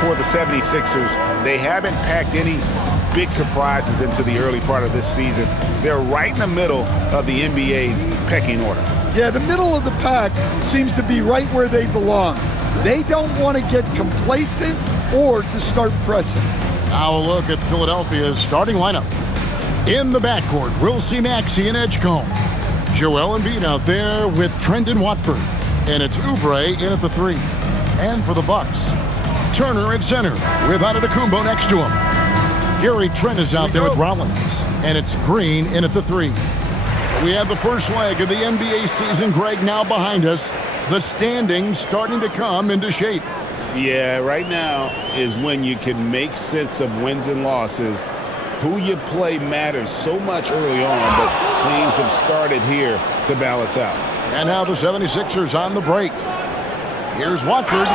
for the 76ers. They haven't packed any big surprises into the early part of this season. They're right in the middle of the NBA's pecking order. Yeah, the middle of the pack seems to be right where they belong. They don't want to get complacent or to start pressing. Now a look at Philadelphia's starting lineup. In the backcourt, we'll see Maxey and Edgecombe. Joel Embiid out there with Trendon Watford. And it's Oubre in at the 3. And for the Bucks, Turner at center with Antetokounmpo next to him. Gary Trent is out there with Rollins. And it's Green in at the 3. We have the first leg of the NBA season, Greg, now behind us. The standings starting to come into shape. Yeah, right now is when you can make sense of wins and losses. Who you play matters so much early on, but things have started here to balance out. And now the 76ers on the break. Here's Watford.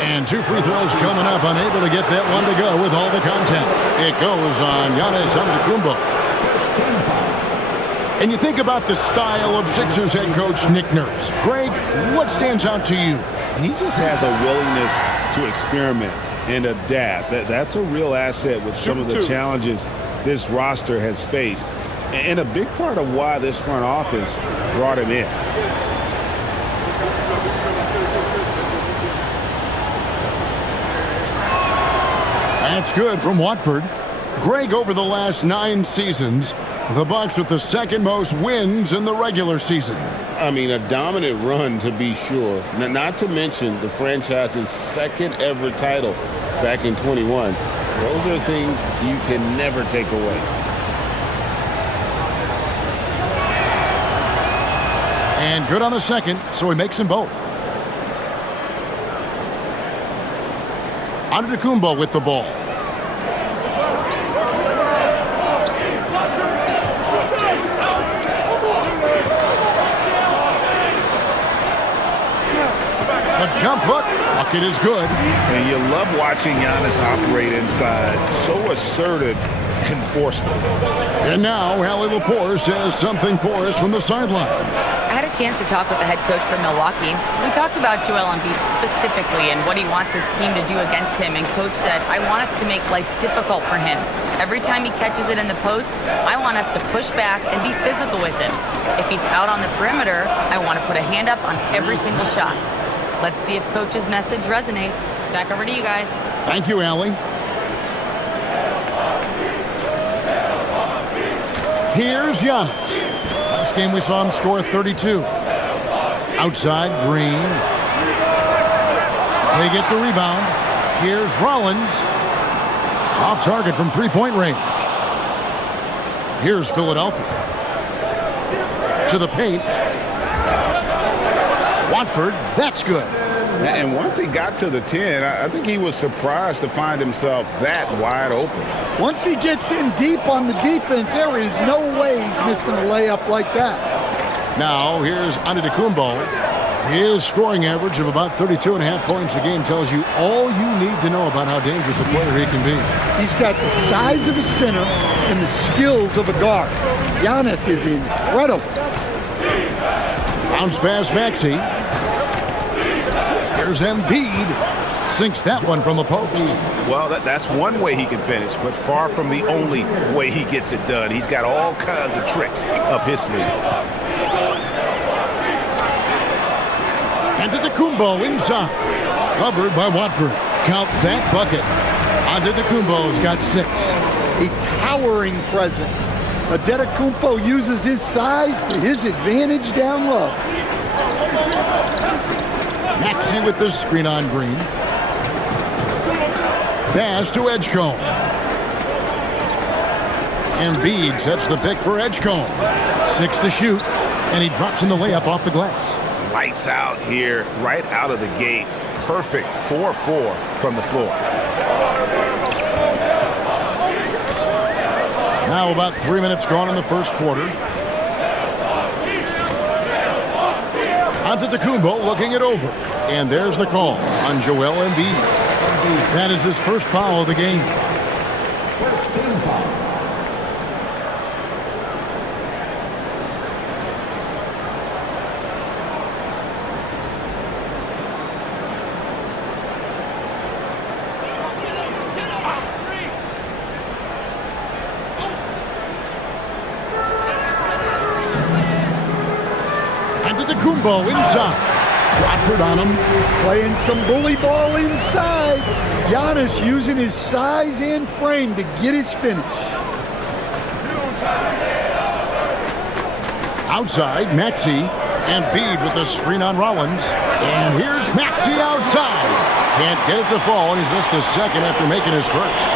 And 2 free throws coming up, unable to get that one to go with all the contact. It goes on Giannis Antetokounmpo. And you think about the style of Sixers head coach Nick Nurse. Greg, what stands out to you? He just has a willingness to experiment and adapt. That's a real asset with some of the challenges this roster has faced. And a big part of why this front office brought him in. That's good from Watford. Greg, over the last 9 seasons, the Bucks with the second most wins in the regular season. I mean, a dominant run to be sure. Not to mention the franchise's second ever title back in 21. Those are things you can never take away. And good on the second, so he makes them both. Antetokounmpo with the ball. The jump hook. Bucket is good. And you love watching Giannis operate inside. So assertive and forceful. And now, Allie LaForce has something for us from the sideline. I had a chance to talk with the head coach for Milwaukee. We talked about Joel Embiid specifically and what he wants his team to do against him. And coach said, I want us to make life difficult for him. Every time he catches it in the post, I want us to push back and be physical with him. If he's out on the perimeter, I want to put a hand up on every single shot. Let's see if coach's message resonates. Back over to you guys. Thank you, Allie. Here's Giannis. Last game we saw him score 32. Outside, Green. They get the rebound. Here's Rollins. Off target from three-point range. Here's Philadelphia. To the paint. Watford, that's good. And once he got to the 10, I think he was surprised to find himself that wide open. Once he gets in deep on the defense, there is no way he's missing a layup like that. Now, here's Antetokounmpo. His scoring average of about 32.5 points a game tells you all you need to know about how dangerous a player he can be. He's got the size of a center and the skills of a guard. Giannis is incredible. Bounce pass, Maxey. Here's Embiid. Sinks that one from the post. Well, that's one way he can finish, but far from the only way he gets it done. He's got all kinds of tricks up his sleeve. Antetokounmpo inside. Covered by Watford. Count that bucket. Antetokounmpo's got 6. A towering presence. Antetokounmpo uses his size to his advantage down low. Maxey with the screen on Green. Pass to Edgecombe. Embiid sets the pick for Edgecombe. 6 to shoot, and he drops in the layup off the glass. Lights out here, right out of the gate. Perfect 4-4 from the floor. Now about 3 minutes gone in the first quarter. Antetokounmpo looking it over. And there's the call on Joel Embiid. That is his first foul of the game. First team foul. Antetokounmpo inside. Watford on him. Playing some bully ball inside. Giannis using his size and frame to get his finish. Outside, Maxey. Embiid with the screen on Rollins. And here's Maxey outside. Can't get it to fall, and he's missed a second after making his first.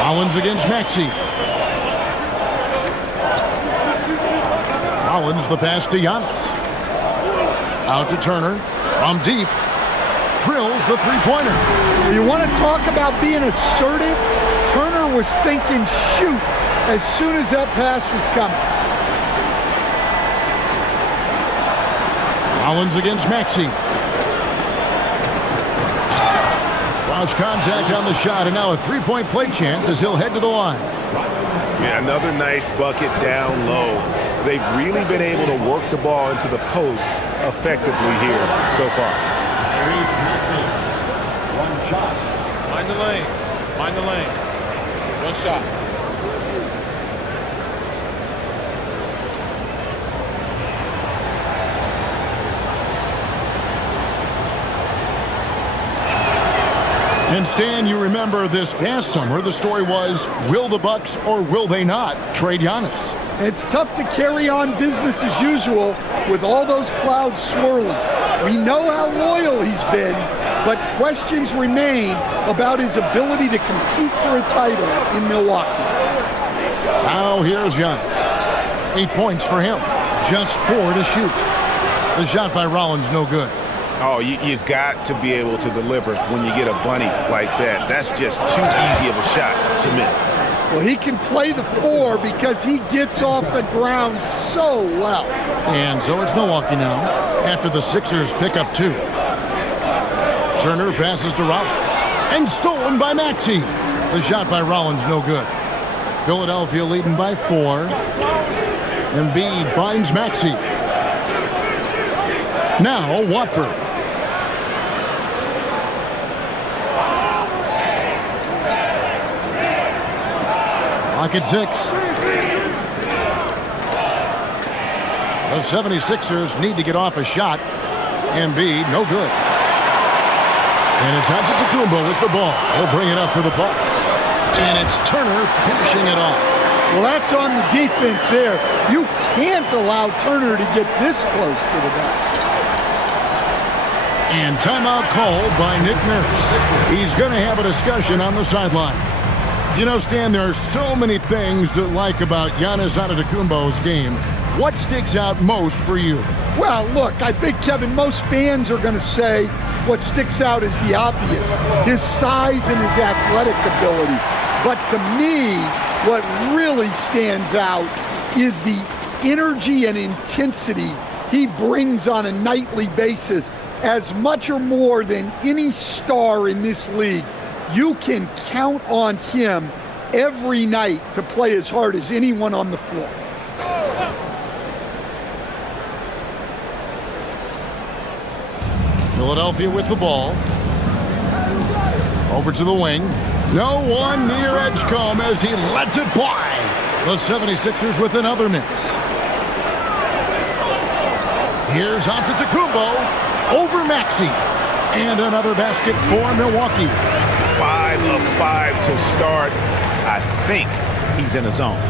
Rollins against Maxey. Rollins the pass to Giannis. Out to Turner. From deep. Drills the three-pointer. You want to talk about being assertive? Turner was thinking shoot as soon as that pass was coming. Rollins against Maxey. Cross contact on the shot, and now a three-point play chance as he'll head to the line. Yeah, another nice bucket down low. They've really been able to work the ball into the post effectively here so far. One shot. Mind the lanes. Mind the lanes. One shot. And Stan, you remember this past summer, the story was, will the Bucks or will they not trade Giannis? It's tough to carry on business as usual with all those clouds swirling. We know how loyal he's been, but questions remain about his ability to compete for a title in Milwaukee. Now here's Giannis. 8 points for him. Just 4 to shoot. The shot by Rollins no good. Oh, you've got to be able to deliver when you get a bunny like that. That's just too easy of a shot to miss. Well, he can play the 4 because he gets off the ground so well. And so it's Milwaukee now after the Sixers pick up 2. Turner passes to Rollins. And stolen by Maxey. The shot by Rollins no good. Philadelphia leading by 4. Embiid finds Maxey. Now Watford. Clock at 6. The 76ers need to get off a shot. Embiid, no good. And it's Antetokounmpo with the ball. He'll bring it up for the Bucks. And it's Turner finishing it off. Well, that's on the defense there. You can't allow Turner to get this close to the basket. And timeout called by Nick Nurse. He's going to have a discussion on the sideline. You know, Stan, there are so many things to like about Giannis Antetokounmpo's game. What sticks out most for you? Well, look, I think, Kevin, most fans are going to say what sticks out is the obvious, his size and his athletic ability. But to me, what really stands out is the energy and intensity he brings on a nightly basis, as much or more than any star in this league. You can count on him every night to play as hard as anyone on the floor. Philadelphia with the ball. Over to the wing. No one near Edgecombe as he lets it fly. The 76ers with another miss. Here's Antetokounmpo over Maxey. And another basket for Milwaukee. 5 of 5 to start. I think he's in a zone.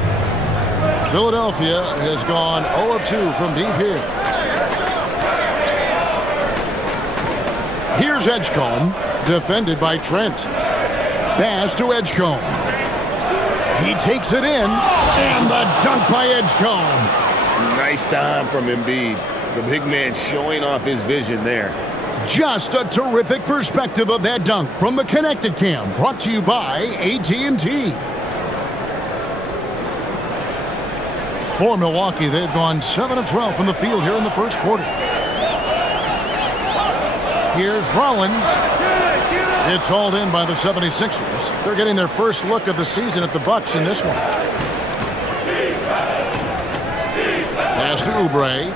Philadelphia has gone 0 of 2 from deep here. Here's Edgecombe, defended by Trent. Pass to Edgecombe. He takes it in, and the dunk by Edgecombe. Nice time from Embiid. The big man showing off his vision there. Just a terrific perspective of that dunk from the Connected Cam, brought to you by AT&T. For Milwaukee, they've gone 7 of 12 from the field here in the first quarter. Here's Rollins. It's hauled in by the 76ers. They're getting their first look of the season at the Bucks in this one. Pass to Oubre.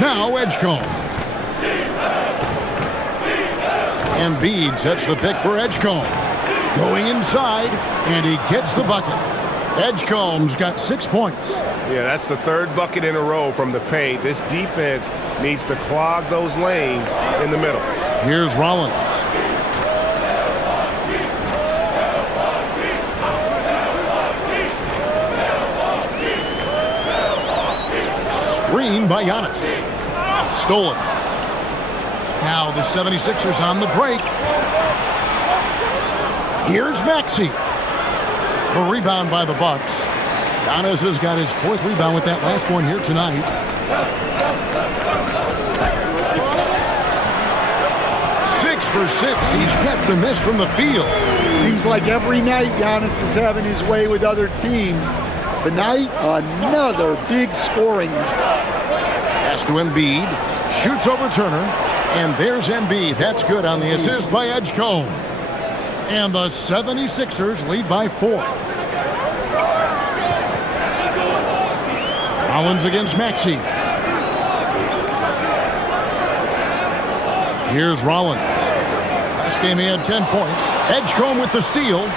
Now Edgecombe. Embiid sets the pick for Edgecombe. Going inside, and he gets the bucket. Edgecombe's got 6 points. Yeah, that's the third bucket in a row from the paint. This defense needs to clog those lanes in the middle. Here's Rollins. Screen by Giannis. Stolen. Now the 76ers on the break. Here's Maxey. The rebound by the Bucks. Giannis has got his 4th rebound with that last one here tonight. 6 for 6. He's yet to miss from the field. Seems like every night Giannis is having his way with other teams. Tonight, another big scoring night. Pass to Embiid. Shoots over Turner. And there's Embiid. That's good on the assist by Edgecombe. And the 76ers lead by 4. Rollins against Maxey. Here's Rollins. Last game he had 10 points. Edgecombe with the steal.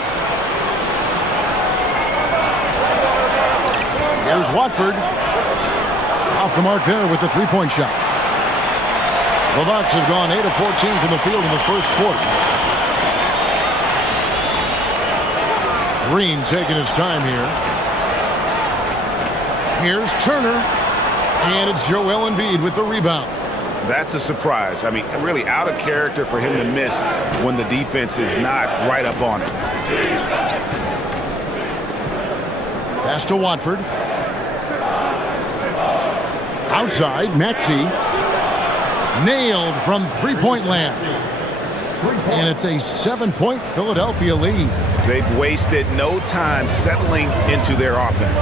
Here's Watford. Off the mark there with the three-point shot. The Bucks have gone 8 of 14 from the field in the first quarter. Green taking his time here. Here's Turner. And it's Joel Embiid with the rebound. That's a surprise. I mean, really out of character for him to miss when the defense is not right up on it. Pass to Watford. Outside, Maxey. Nailed from three-point land. And it's a 7-point Philadelphia lead. They've wasted no time settling into their offense.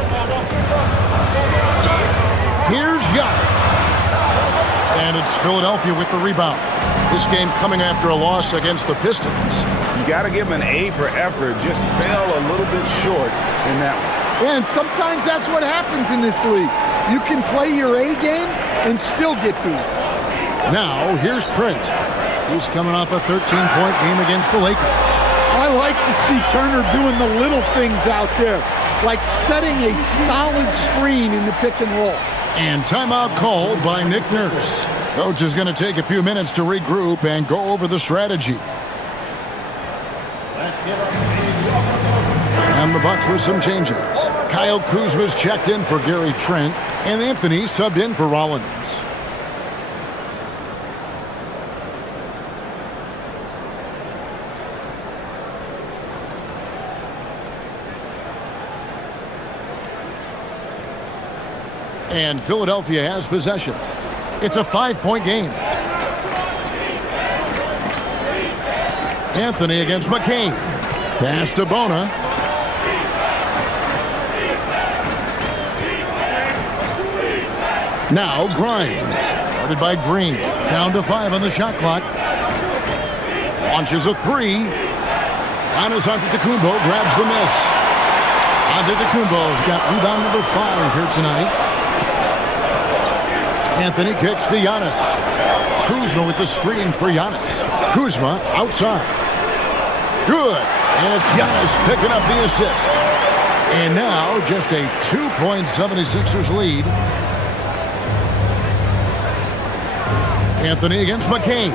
Here's Giannis. And it's Philadelphia with the rebound. This game coming after a loss against the Pistons. You got to give him an A for effort. Just fell a little bit short in that one. Yeah, and sometimes that's what happens in this league. You can play your A game and still get beat. Now, here's Trent. He's coming off a 13-point game against the Lakers. I like to see Turner doing the little things out there, like setting a solid screen in the pick and roll. And timeout called by Nick Nurse. Coach is going to take a few minutes to regroup and go over the strategy. And the Bucks with some changes. Kyle Kuzma's checked in for Gary Trent, and Anthony subbed in for Rollins. And Philadelphia has possession. It's a 5-point game. Anthony against McCain. Pass to Bona. Now Grimes. Guarded by Green. Down to 5 on the shot clock. Launches a 3. Giannis Antetokounmpo grabs the miss. Antetokounmpo's got rebound number 5 here tonight. Anthony kicks to Giannis. Kuzma with the screen for Giannis. Kuzma outside. Good. And it's Giannis picking up the assist. And now just a 2-point 76ers lead. Anthony against McCain.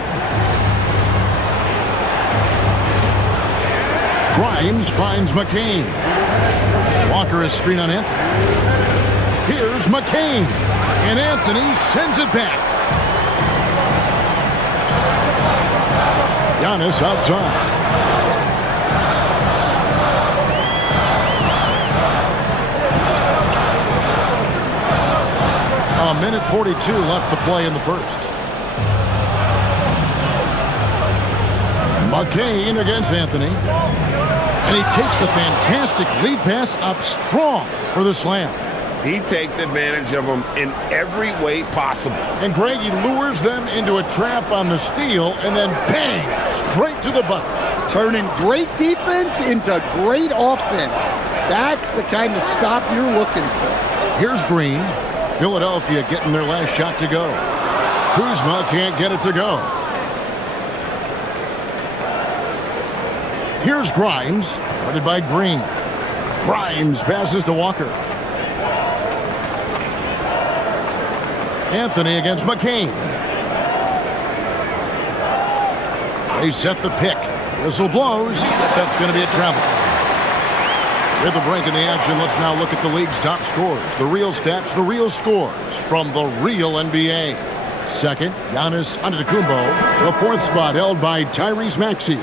Grimes finds McCain. Walker is screen on Anthony. Here's McCain. And Anthony sends it back. Giannis outside. A minute 42 left to play in the first. McCain against Anthony. And he takes the fantastic lead pass up strong for the slam. He takes advantage of them in every way possible. And Greg, he lures them into a trap on the steal, and then bang, straight to the bucket. Turning great defense into great offense. That's the kind of stop you're looking for. Here's Green. Philadelphia getting their last shot to go. Kuzma can't get it to go. Here's Grimes, guarded by Green. Grimes passes to Walker. Anthony against McCain. They set the pick. Whistle blows. That's going to be a travel. With the break in the action, let's now look at the league's top scorers. The real stats, the real scores from the real NBA. Second, Giannis Antetokounmpo. The fourth spot held by Tyrese Maxey.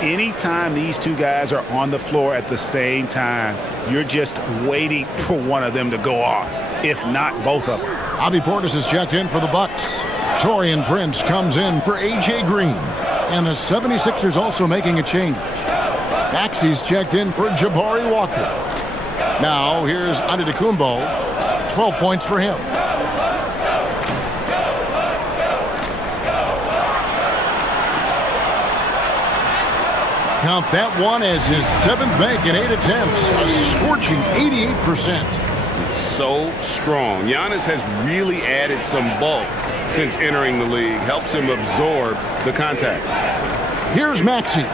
Anytime these two guys are on the floor at the same time, you're just waiting for one of them to go off, if not both of them. Bobby Portis is checked in for the Bucks. Taurean Prince comes in for A.J. Green. And the 76ers also making a change. Maxey's checked in for Jabari Walker. Now here's Antetokounmpo. 12 points for him. Count that one as his 7th make in 8 attempts. A scorching 88%. It's so strong. Giannis has really added some bulk since entering the league. Helps him absorb the contact. Here's Maxey.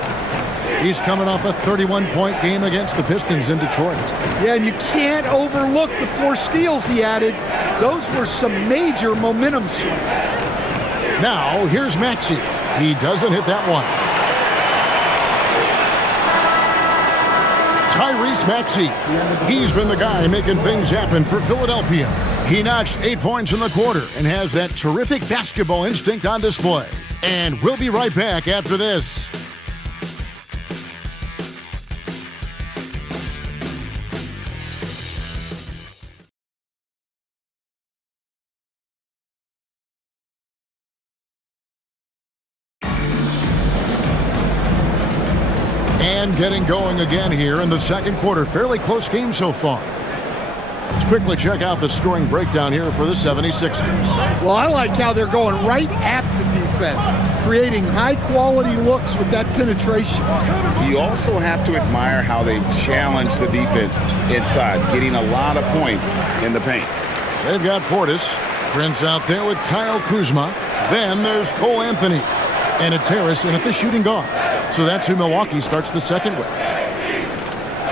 He's coming off a 31-point game against the Pistons in Detroit. Yeah, and you can't overlook the 4 steals he added. Those were some major momentum swings. Now here's Maxey. He doesn't hit that one. Tyrese Maxey. He's been the guy making things happen for Philadelphia. He notched 8 points in the quarter and has that terrific basketball instinct on display. And we'll be right back after this. And getting going again here in the second quarter. Fairly close game so far. Let's quickly check out the scoring breakdown here for the 76ers. Well, I like how they're going right at the defense, creating high-quality looks with that penetration. You also have to admire how they've challenged the defense inside, getting a lot of points in the paint. They've got Portis. Prince out there with Kyle Kuzma. Then there's Cole Anthony. And it's Harris in at the shooting guard. So that's who Milwaukee starts the second with.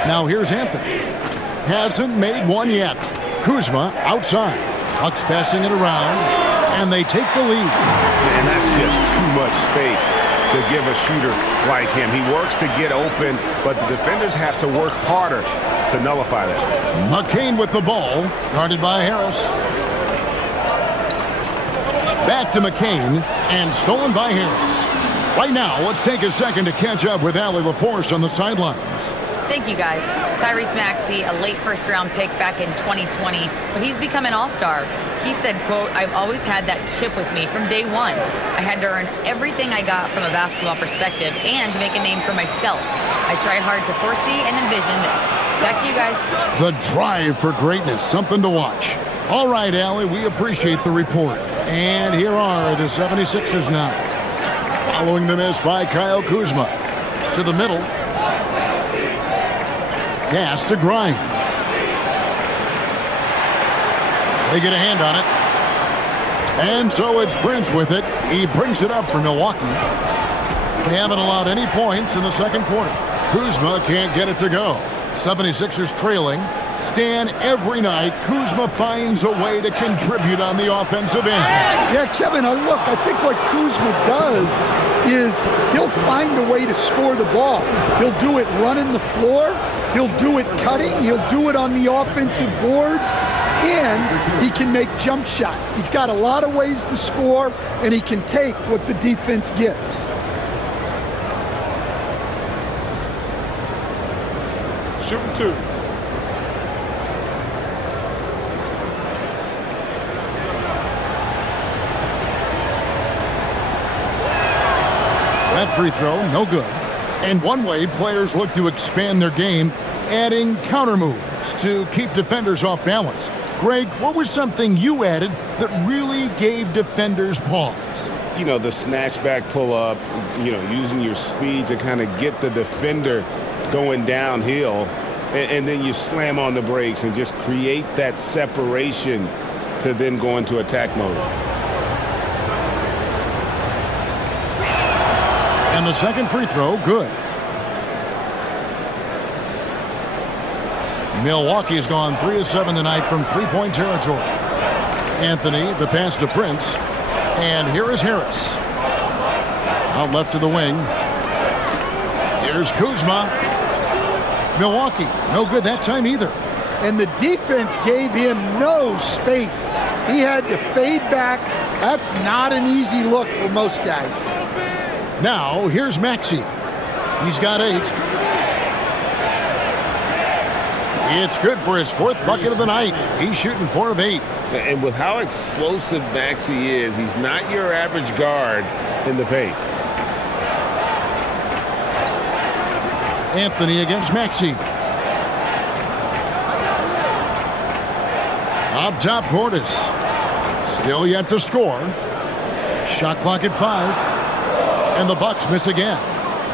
Now here's Anthony. Hasn't made one yet. Kuzma outside. Bucks passing it around. And they take the lead. And that's just too much space to give a shooter like him. He works to get open, but the defenders have to work harder to nullify that. McCain with the ball. Guarded by Harris. Back to McCain. And stolen by Harris. Right now, let's take a second to catch up with Allie LaForce on the sidelines. Thank you, guys. Tyrese Maxey, a late first-round pick back in 2020, but he's become an all-star. He said, quote, "I've always had that chip with me from day one. I had to earn everything I got from a basketball perspective and make a name for myself. I tried hard to foresee and envision this." Back to you guys. The drive for greatness, something to watch. All right, Allie, we appreciate the report. And here are the 76ers now. Following the miss by Kyle Kuzma. To the middle. Pass to Grimes. They get a hand on it. And so it's Prince with it. He brings it up for Milwaukee. They haven't allowed any points in the second quarter. Kuzma can't get it to go. 76ers trailing. Stan, every night, Kuzma finds a way to contribute on the offensive end. Yeah, Kevin, look, I think what Kuzma does is he'll find a way to score the ball. He'll do it running the floor. He'll do it cutting. He'll do it on the offensive boards. And he can make jump shots. He's got a lot of ways to score, and he can take what the defense gives. Shooting 2. That free throw, no good. And one way players look to expand their game, adding counter moves to keep defenders off balance. Greg, what was something you added that really gave defenders pause? You know, the snatch back pull up, using your speed to kind of get the defender going downhill, and then you slam on the brakes and just create that separation to then go into attack mode. And the second free throw, good. Milwaukee's gone 3 of 7 tonight from three-point territory. Anthony, the pass to Prince. And here is Harris. Out left to the wing. Here's Kuzma. Milwaukee, no good that time either. And the defense gave him no space. He had to fade back. That's not an easy look for most guys. Now, here's Maxey. He's got 8. It's good for his 4th bucket of the night. He's shooting 4 of 8. And with how explosive Maxey is, he's not your average guard in the paint. Anthony against Maxey. Up top, Portis. Still yet to score. Shot clock at 5. And the Bucks miss again.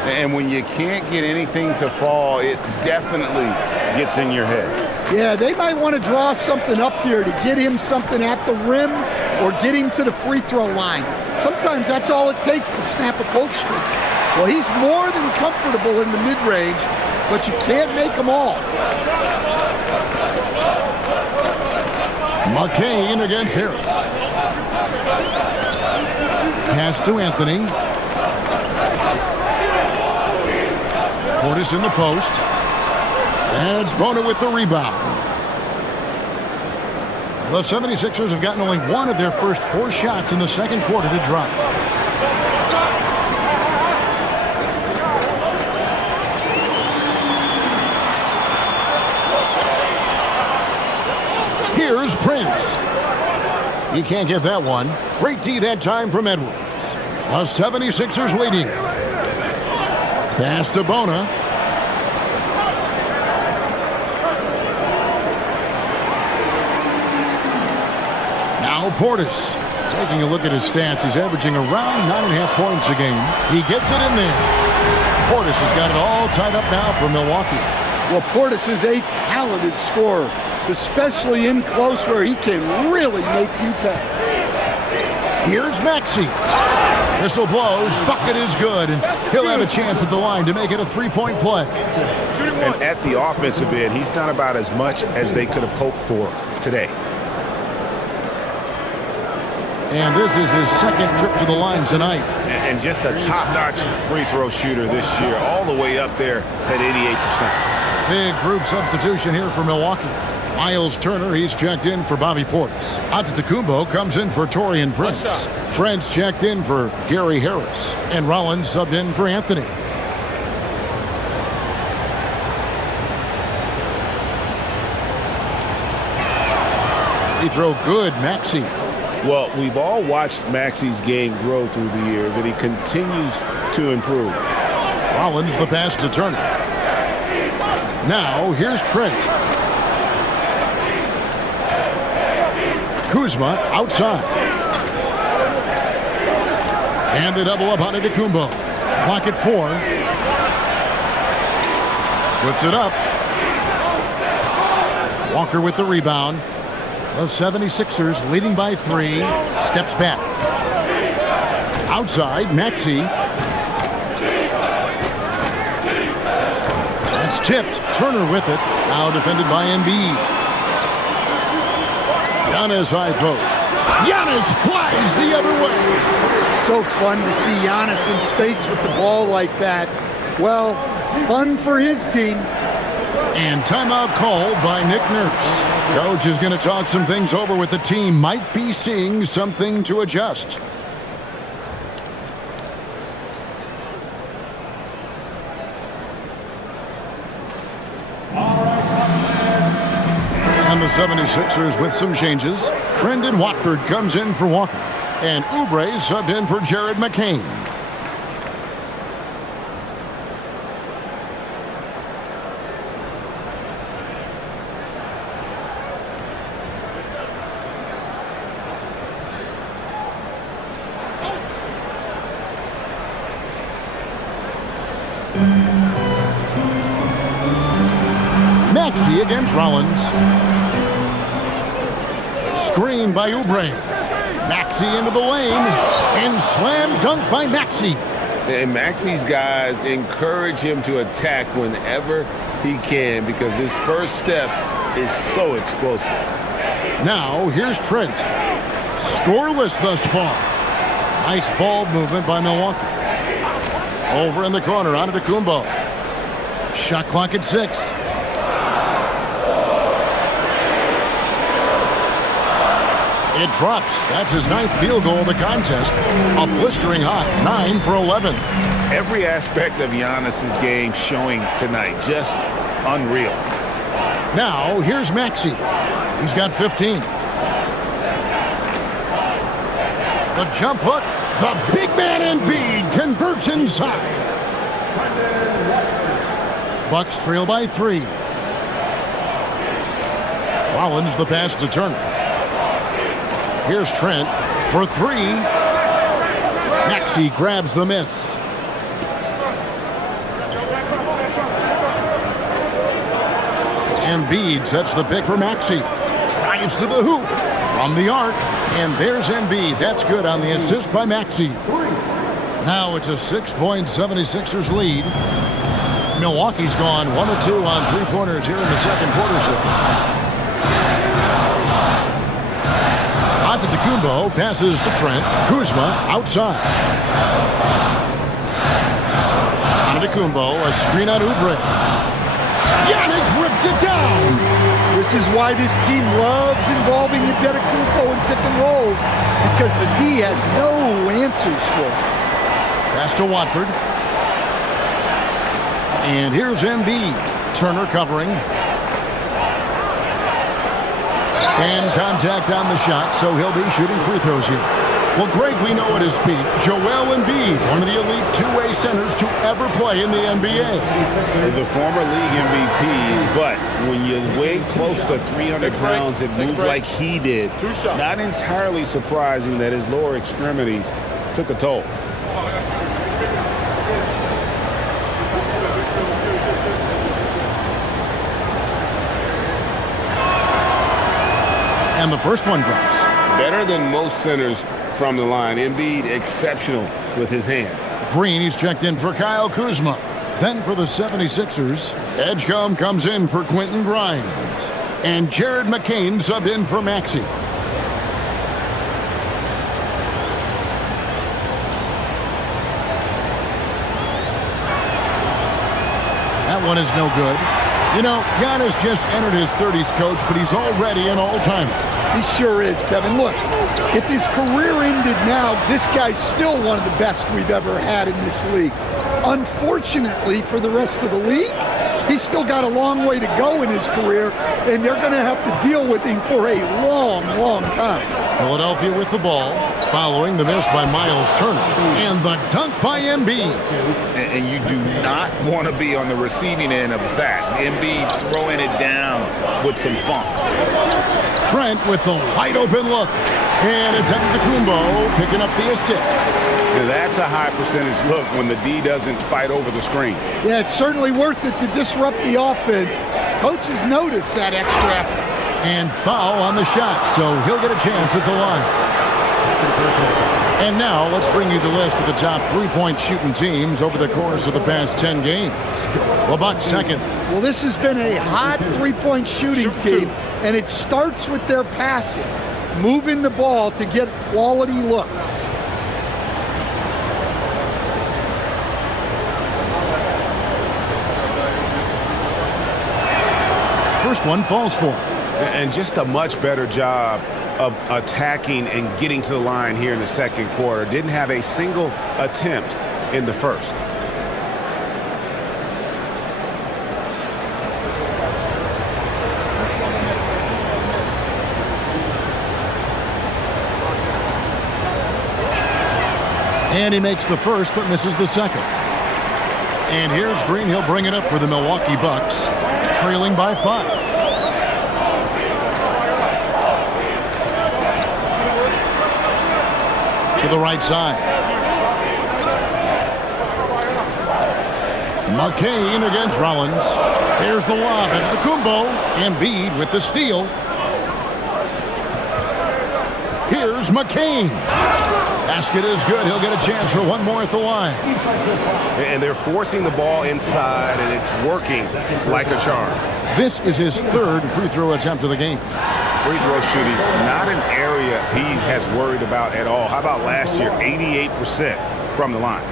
And when you can't get anything to fall, it definitely gets in your head. Yeah, they might want to draw something up here to get him something at the rim or get him to the free throw line. Sometimes that's all it takes to snap a cold streak. Well, he's more than comfortable in the mid-range, but you can't make them all. McCain against Harris. Pass to Anthony. Portis in the post. And it's Bona with the rebound. The 76ers have gotten only 1 of their first 4 shots in the second quarter to drop. Here's Prince. He can't get that one. Great D that time from Edwards. The 76ers leading. Pass to Bona. Now Portis. Taking a look at his stats, he's averaging around 9.5 points a game. He gets it in there. Portis has got it all tied up now for Milwaukee. Well, Portis is a talented scorer, especially in close where he can really make you pay. Here's Maxey. Whistle blows. Bucket is good, and he'll have a chance at the line to make it a 3-point play. And at the offensive end, he's done about as much as they could have hoped for today. And this is his second trip to the line tonight. And just a top-notch free throw shooter this year, all the way up there at 88%. Big group substitution here for Milwaukee. Miles Turner, he's checked in for Bobby Portis. Antetokounmpo comes in for Taurean Prince. Trent's checked in for Gary Harris. And Rollins subbed in for Anthony. Free throw good, Maxey. Well, we've all watched Maxey's game grow through the years, and he continues to improve. Rollins the pass to Turner. Now, here's Trent. Kuzma outside. And the double up on Antetokounmpo. Clock at 4. Puts it up. Walker with the rebound. The 76ers leading by 3. Steps back. Outside, Maxey. That's tipped. Turner with it. Now defended by Embiid. Giannis high post. Giannis flies the other way. So fun to see Giannis in space with the ball like that. Well, fun for his team. And timeout called by Nick Nurse. Coach is going to talk some things over with the team. Might be seeing something to adjust. And the 76ers with some changes. Trendon Watford comes in for Walker. And Oubre subbed in for Jared McCain. Maxey against Rollins. Screen by Oubre. Maxey into the lane. And slam dunk by Maxey. And Maxey's guys encourage him to attack whenever he can because his first step is so explosive. Now, here's Trent. Scoreless thus far. Nice ball movement by Milwaukee. Over in the corner, onto Kumbo. Shot clock at 6. It drops. That's his 9th field goal of the contest. A blistering hot 9 for 11. Every aspect of Giannis's game showing tonight. Just unreal. Now, here's Maxey. He's got 15. The jump hook. The big man Embiid converts inside. Bucks trail by 3. Rollins the pass to Turner. Here's Trent for 3. Maxey grabs the miss. Embiid sets the pick for Maxey. Drives to the hoop from the arc. And there's Embiid. That's good on the assist by Maxey. Now it's a 6-point 76ers lead. Milwaukee's gone 1 of 2 on 3-pointers here in the second quarter so far. Antetokounmpo passes to Trent. Kuzma outside. Antetokounmpo, a screen on Oubre. Giannis rips it down. This is why this team loves involving Antetokounmpo in pick and rolls, because the D has no answers for it. Pass to Watford. And here's Embiid. Turner covering. And contact on the shot, so he'll be shooting free throws here. Well, Greg, we know at his peak, Joel Embiid, one of the elite two-way centers to ever play in the NBA. The former league MVP, but when you weigh close to 300 pounds, it moves like he did. Not entirely surprising that his lower extremities took a toll. And the first one drops. Better than most centers from the line. Embiid exceptional with his hands. Green, he's checked in for Kyle Kuzma. Then for the 76ers, Edgecombe comes in for Quentin Grimes. And Jared McCain subbed in for Maxey. That one is no good. You know, Giannis just entered his 30s, coach, but he's already an all-timer. He sure is, Kevin. Look, if his career ended now, this guy's still one of the best we've ever had in this league. Unfortunately for the rest of the league, he's still got a long way to go in his career, and they're going to have to deal with him for a long, long time. Philadelphia with the ball, following the miss by Miles Turner, and the dunk by Embiid. And you do not want to be on the receiving end of that. Embiid throwing it down with some funk. Trent with the wide open look. And it's Antetokounmpo picking up the assist. Now that's a high percentage look when the D doesn't fight over the screen. Yeah, it's certainly worth it to disrupt the offense. Coaches notice that extra effort. And foul on the shot, so he'll get a chance at the line. And now let's bring you the list of the top 3-point shooting teams over the course of the past 10 games. The Bucks second. Well, this has been a hot 3-point shooting team, and it starts with their passing, moving the ball to get quality looks. First one falls for him. And just a much better job of attacking and getting to the line here in the second quarter. Didn't have a single attempt in the first. And he makes the first but misses the second. And here's Green. He'll bring it up for the Milwaukee Bucks, trailing by 5. To the right side. McCain against Rollins. Here's the lob at the Kumbo. Embiid with the steal. Here's McCain. Basket is good. He'll get a chance for one more at the line. And they're forcing the ball inside, and it's working like a charm. This is his third free throw attempt of the game. Free throw shooting, not an area he has worried about at all. How about last year, 88% from the line?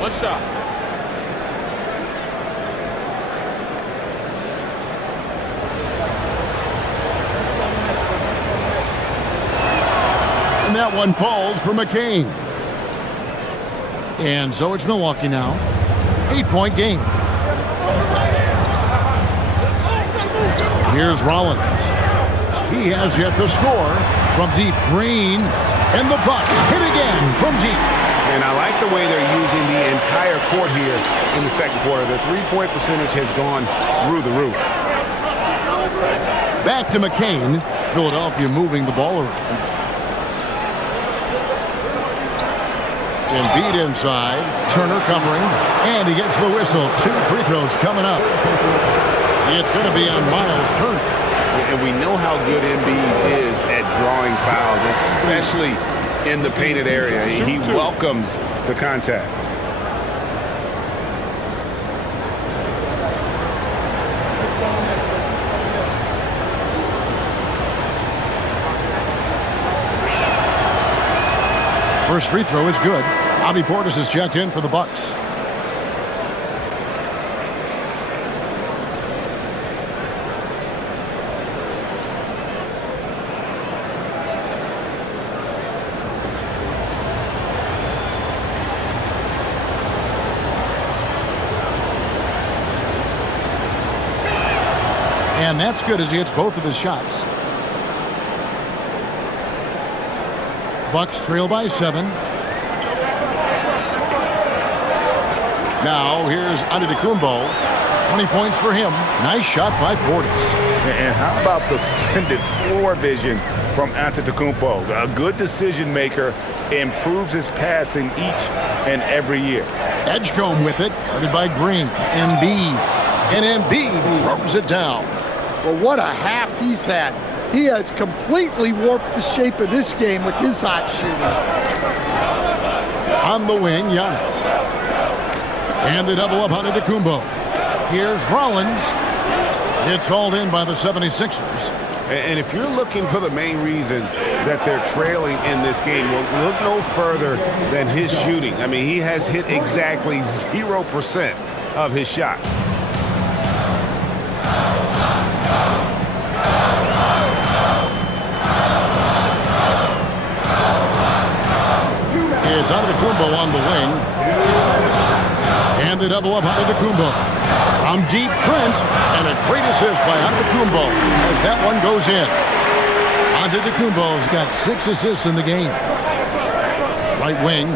One shot. And that one falls for McCain. And so it's Milwaukee now. 8-point game. Here's Rollins. He has yet to score from deep. Green. And the Bucks hit again from deep. And I like the way they're using the entire court here in the second quarter. Their three-point percentage has gone through the roof. Back to McCain. Philadelphia moving the ball around. Embiid inside. Turner covering. And he gets the whistle. 2 free throws coming up. It's going to be on Miles Turner. And we know how good Embiid is at drawing fouls, especially in the painted area. He welcomes the contact. First free throw is good. Bobby Portis is checked in for the Bucks. And that's good as he hits both of his shots. Bucks trail by 7. Now here's Antetokounmpo. 20 points for him. Nice shot by Portis. And how about the splendid floor vision from Antetokounmpo? A good decision maker, improves his passing each and every year. Edgecombe with it, guarded by Green. Embiid. And Embiid throws it down. Well, what a half he's had. He has completely warped the shape of this game with his hot shooting. On the wing, Giannis. And the double up on Antetokounmpo. Here's Rollins. It's hauled in by the 76ers. And if you're looking for the main reason that they're trailing in this game, well, look no further than his shooting. I mean, he has hit exactly 0% of his shots. It's Antetokounmpo on the wing. And the double up Antetokounmpo. From deep, Trent. And a great assist by Antetokounmpo as that one goes in. Antetokounmpo's got 6 assists in the game. Right wing.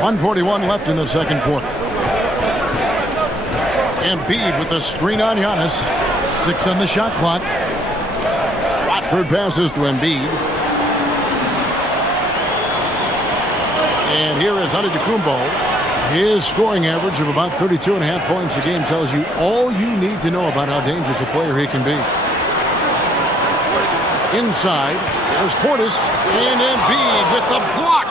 1:41 left in the second quarter. Embiid with the screen on Giannis. 6 on the shot clock. Third passes to Embiid. And here is Antetokounmpo. His scoring average of about 32.5 points a game tells you all you need to know about how dangerous a player he can be. Inside, there's Portis. And Embiid with the block.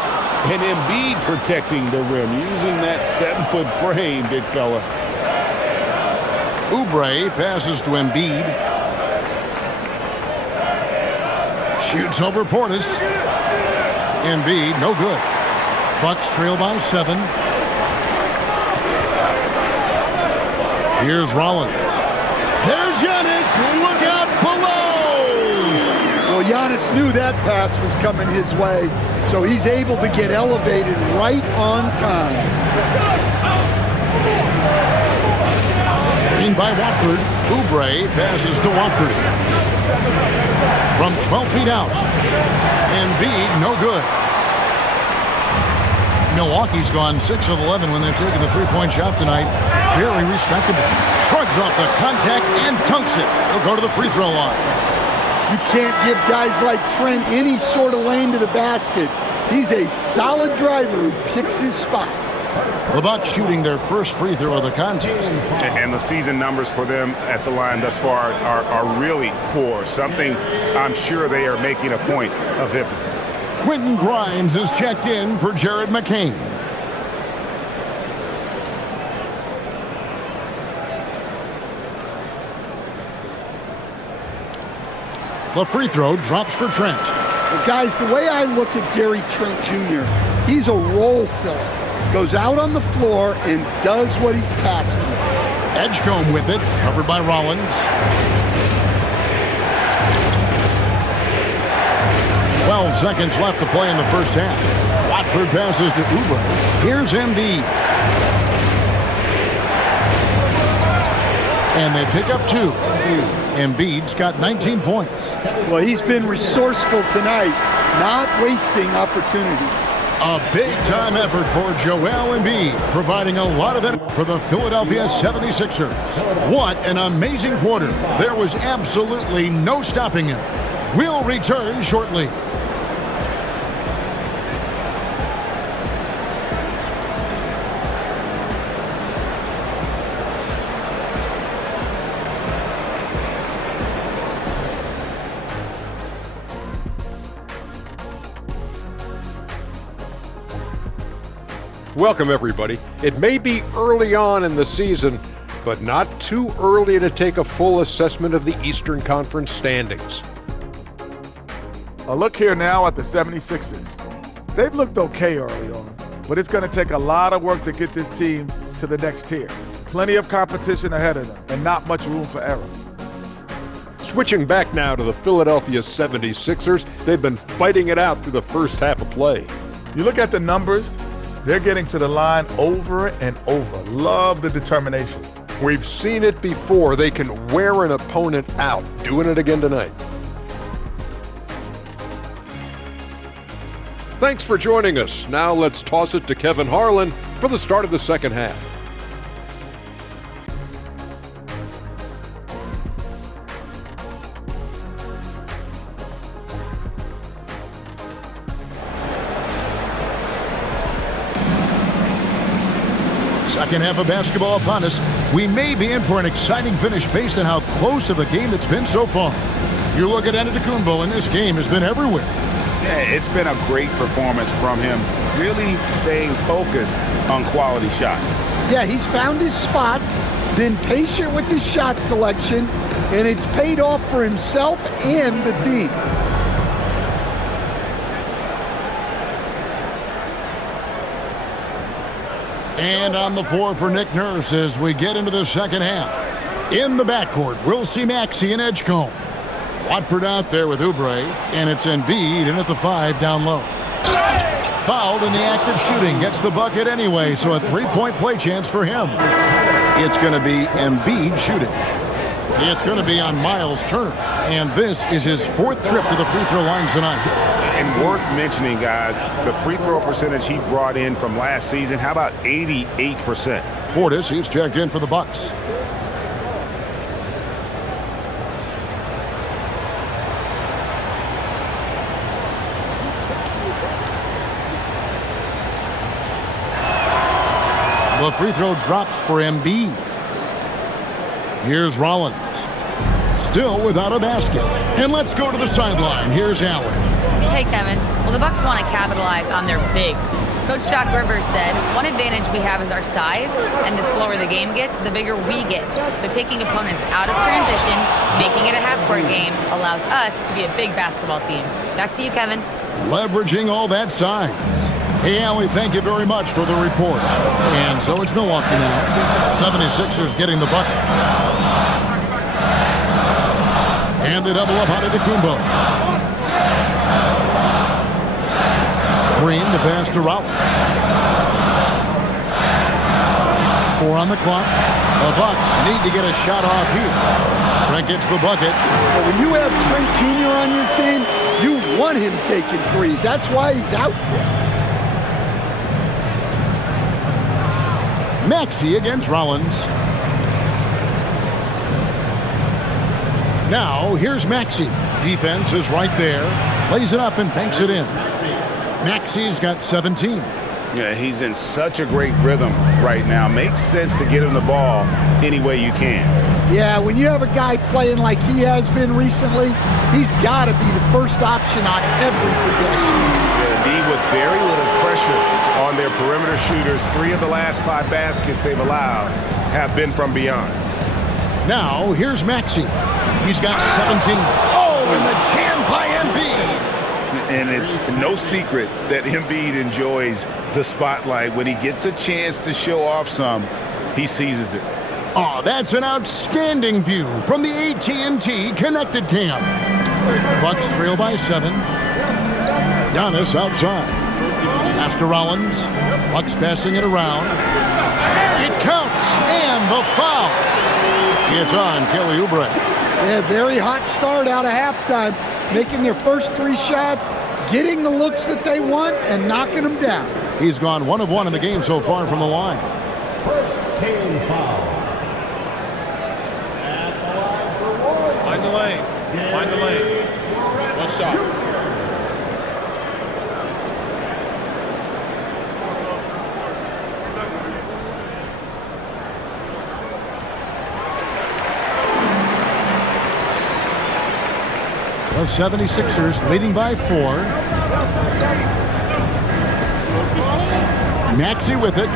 And Embiid protecting the rim, using that 7-foot frame, big fella. Oubre passes to Embiid. Shoots over Portis. Embiid, no good. Bucks trail by 7. Here's Rollins. There's Giannis. Look out below. Well, Giannis knew that pass was coming his way, so he's able to get elevated right on time. Screen by Watford. Oubre passes to Watford. From 12 feet out. Embiid, no good. Milwaukee's gone 6 of 11 when they're taking the three-point shot tonight. Very respectable. Shrugs off the contact and dunks it. He'll go to the free throw line. You can't give guys like Trent any sort of lane to the basket. He's a solid driver who picks his spots. The Bucks shooting their first free throw of the contest. And the season numbers for them at the line thus far are really poor. Something I'm sure they are making a point of emphasis. Quentin Grimes is checked in for Jared McCain. The free throw drops for Trent. Well, guys, the way I look at Gary Trent Jr., he's a role filler. Goes out on the floor and does what he's tasked with. Edgecombe with it, covered by Rollins. 12 seconds left to play in the first half. Watford passes to Oubre. Here's Embiid. And they pick up 2. Embiid's got 19 points. Well, he's been resourceful tonight, not wasting opportunities. A big-time effort for Joel Embiid, providing a lot of energy for the Philadelphia 76ers. What an amazing quarter. There was absolutely no stopping him. We'll return shortly. Welcome, everybody. It may be early on in the season, but not too early to take a full assessment of the Eastern Conference standings. A look here now at the 76ers. They've looked okay early on, but it's going to take a lot of work to get this team to the next tier. Plenty of competition ahead of them, and not much room for error. Switching back now to the Philadelphia 76ers, they've been fighting it out through the first half of play. You look at the numbers, they're getting to the line over and over. Love the determination. We've seen it before. They can wear an opponent out. Doing it again tonight. Thanks for joining us. Now let's toss it to Kevin Harlan for the start of the second half. Second half of basketball upon us. We may be in for an exciting finish based on how close of a game it's been so far. You look at Antetokounmpo, and this game has been everywhere. Yeah, it's been a great performance from him, really staying focused on quality shots. Yeah, he's found his spots, been patient with his shot selection, and it's paid off for himself and the team. And on the floor for Nick Nurse as we get into the second half. In the backcourt, we'll see Maxey and Edgecombe. Watford out there with Oubre, and it's Embiid in at the 5 down low. Fouled in the act of shooting, gets the bucket anyway, so a three-point play chance for him. It's going to be Embiid shooting. It's going to be on Miles Turner, and this is his 4th trip to the free throw line tonight. And worth mentioning, guys, the free throw percentage he brought in from last season, how about 88%? Portis, he's checked in for the Bucks. The free throw drops for Embiid. Here's Rollins. Still without a basket. And let's go to the sideline. Here's Allen. Hey, Kevin. Well, the Bucks want to capitalize on their bigs. Coach Doc Rivers said, one advantage we have is our size, and the slower the game gets, the bigger we get. So taking opponents out of transition, making it a half-court game, allows us to be a big basketball team. Back to you, Kevin. Leveraging all that size. Hey, Allie, thank you very much for the report. And so it's Milwaukee now. 76ers getting the bucket. And they double up on Antetokounmpo. Green, the pass to Rollins. 4 on the clock. The Bucks need to get a shot off here. Trent gets the bucket. But when you have Trent Jr. on your team, you want him taking threes. That's why he's out there. Maxey against Rollins. Now, here's Maxey. Defense is right there. Lays it up and banks it in. Maxey's got 17. Yeah, he's in such a great rhythm right now. Makes sense to get him the ball any way you can. Yeah, when you have a guy playing like he has been recently, he's got to be the first option on every possession. Indeed, with very little pressure on their perimeter shooters. 3 of the last 5 baskets they've allowed have been from beyond. Now, here's Maxey. He's got 17. Oh, and the jam by Embiid. And it's no secret that Embiid enjoys the spotlight. When he gets a chance to show off some, he seizes it. Oh, that's an outstanding view from the AT&T Connected Cam. Bucks trail by 7. Giannis outside. Pass to Rollins. Bucks passing it around. It counts, and the foul. It's on Kelly Oubre. Yeah, very hot start out of halftime, making their first 3 shots, getting the looks that they want, and knocking them down. He's gone 1 of 1 in the game so far from the line. First team foul. Find the lanes. Find the lanes. 1 shot. The 76ers leading by 4. Maxey with it.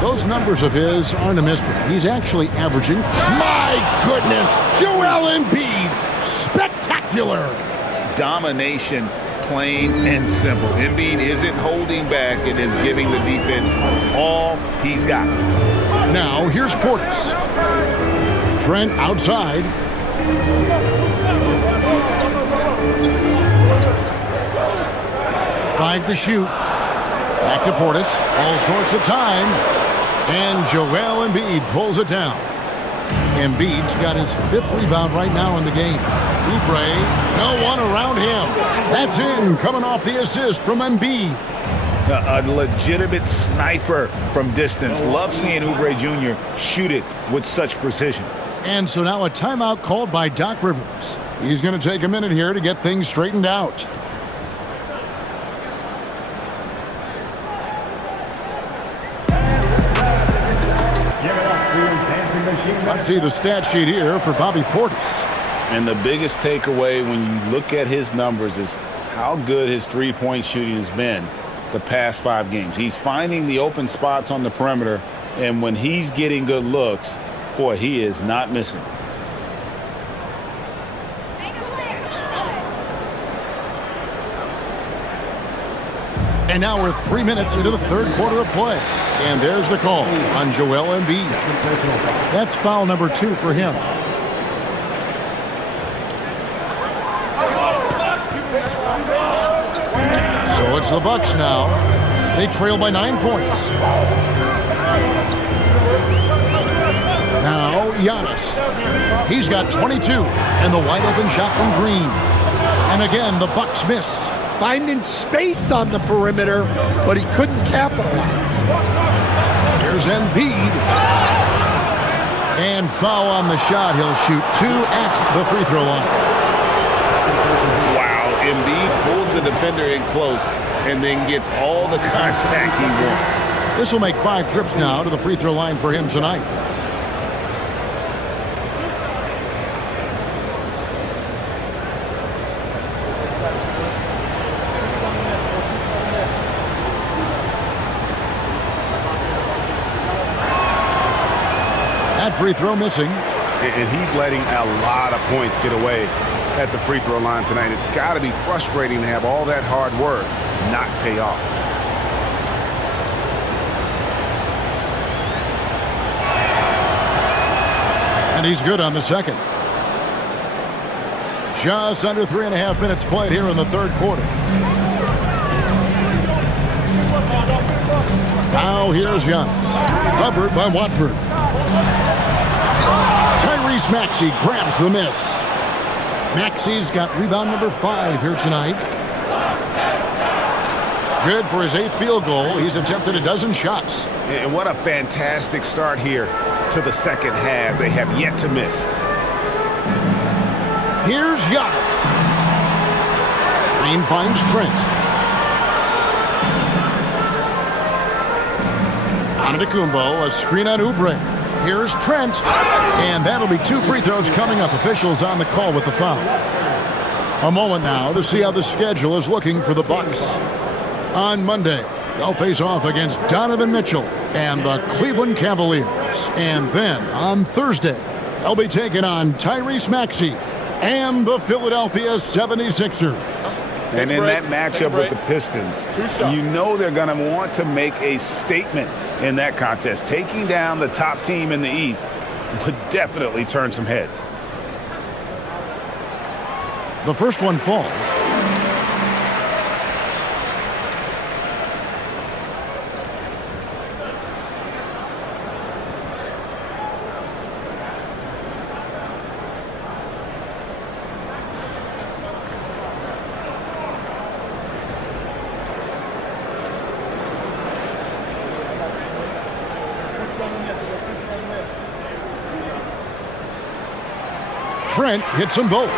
Those numbers of his aren't a mystery. He's actually averaging, my goodness, Joel Embiid, spectacular. Domination, plain and simple. Embiid isn't holding back and is giving the defense all he's got. Now here's Portis. Trent outside. 5 to shoot. Back to Portis. All sorts of time. And Joel Embiid pulls it down. Embiid's got his 5th rebound right now in the game. Oubre, no one around him. That's in, coming off the assist from Embiid. A legitimate sniper from distance. Love seeing Oubre Jr. shoot it with such precision. And so now a timeout called by Doc Rivers. He's going to take a minute here to get things straightened out. Let's see the stat sheet here for Bobby Portis. And the biggest takeaway when you look at his numbers is how good his three-point shooting has been the past 5 games. He's finding the open spots on the perimeter, and when he's getting good looks, boy, he is not missing. And now we're 3 minutes into the 3rd quarter of play. And there's the call on Joel Embiid. That's foul number 2 for him. So it's the Bucks now. They trail by 9 points. Now Giannis. He's got 22 and the wide open shot from Green. And again, the Bucks miss. Finding space on the perimeter, but he couldn't capitalize. Here's Embiid. And foul on the shot. He'll shoot 2 at the free throw line. Wow, Embiid pulls the defender in close and then gets all the contact he wants. This will make 5 trips now to the free throw line for him tonight. Free throw missing. And he's letting a lot of points get away at the free throw line tonight. It's got to be frustrating to have all that hard work not pay off. And he's good on the second. Just under 3.5 minutes played here in the 3rd quarter. Now here's Giannis. Covered by Watford. Tyrese Maxey grabs the miss. Maxey's got rebound number 5 here tonight. Good for his 8th field goal. He's attempted a dozen shots. And what a fantastic start here to the second half. They have yet to miss. Here's Giannis. Green finds Trent. Antetokounmpo, a screen on Oubre. Here's Trent, and that'll be 2 free throws coming up. Officials on the call with the foul. A moment now to see how the schedule is looking for the Bucks. On Monday, they'll face off against Donovan Mitchell and the Cleveland Cavaliers. And then on Thursday, they'll be taking on Tyrese Maxey and the Philadelphia 76ers. And in that matchup with the Pistons, you know they're going to want to make a statement in that contest. Taking down the top team in the East would definitely turn some heads. The first one falls. Trent hits them both.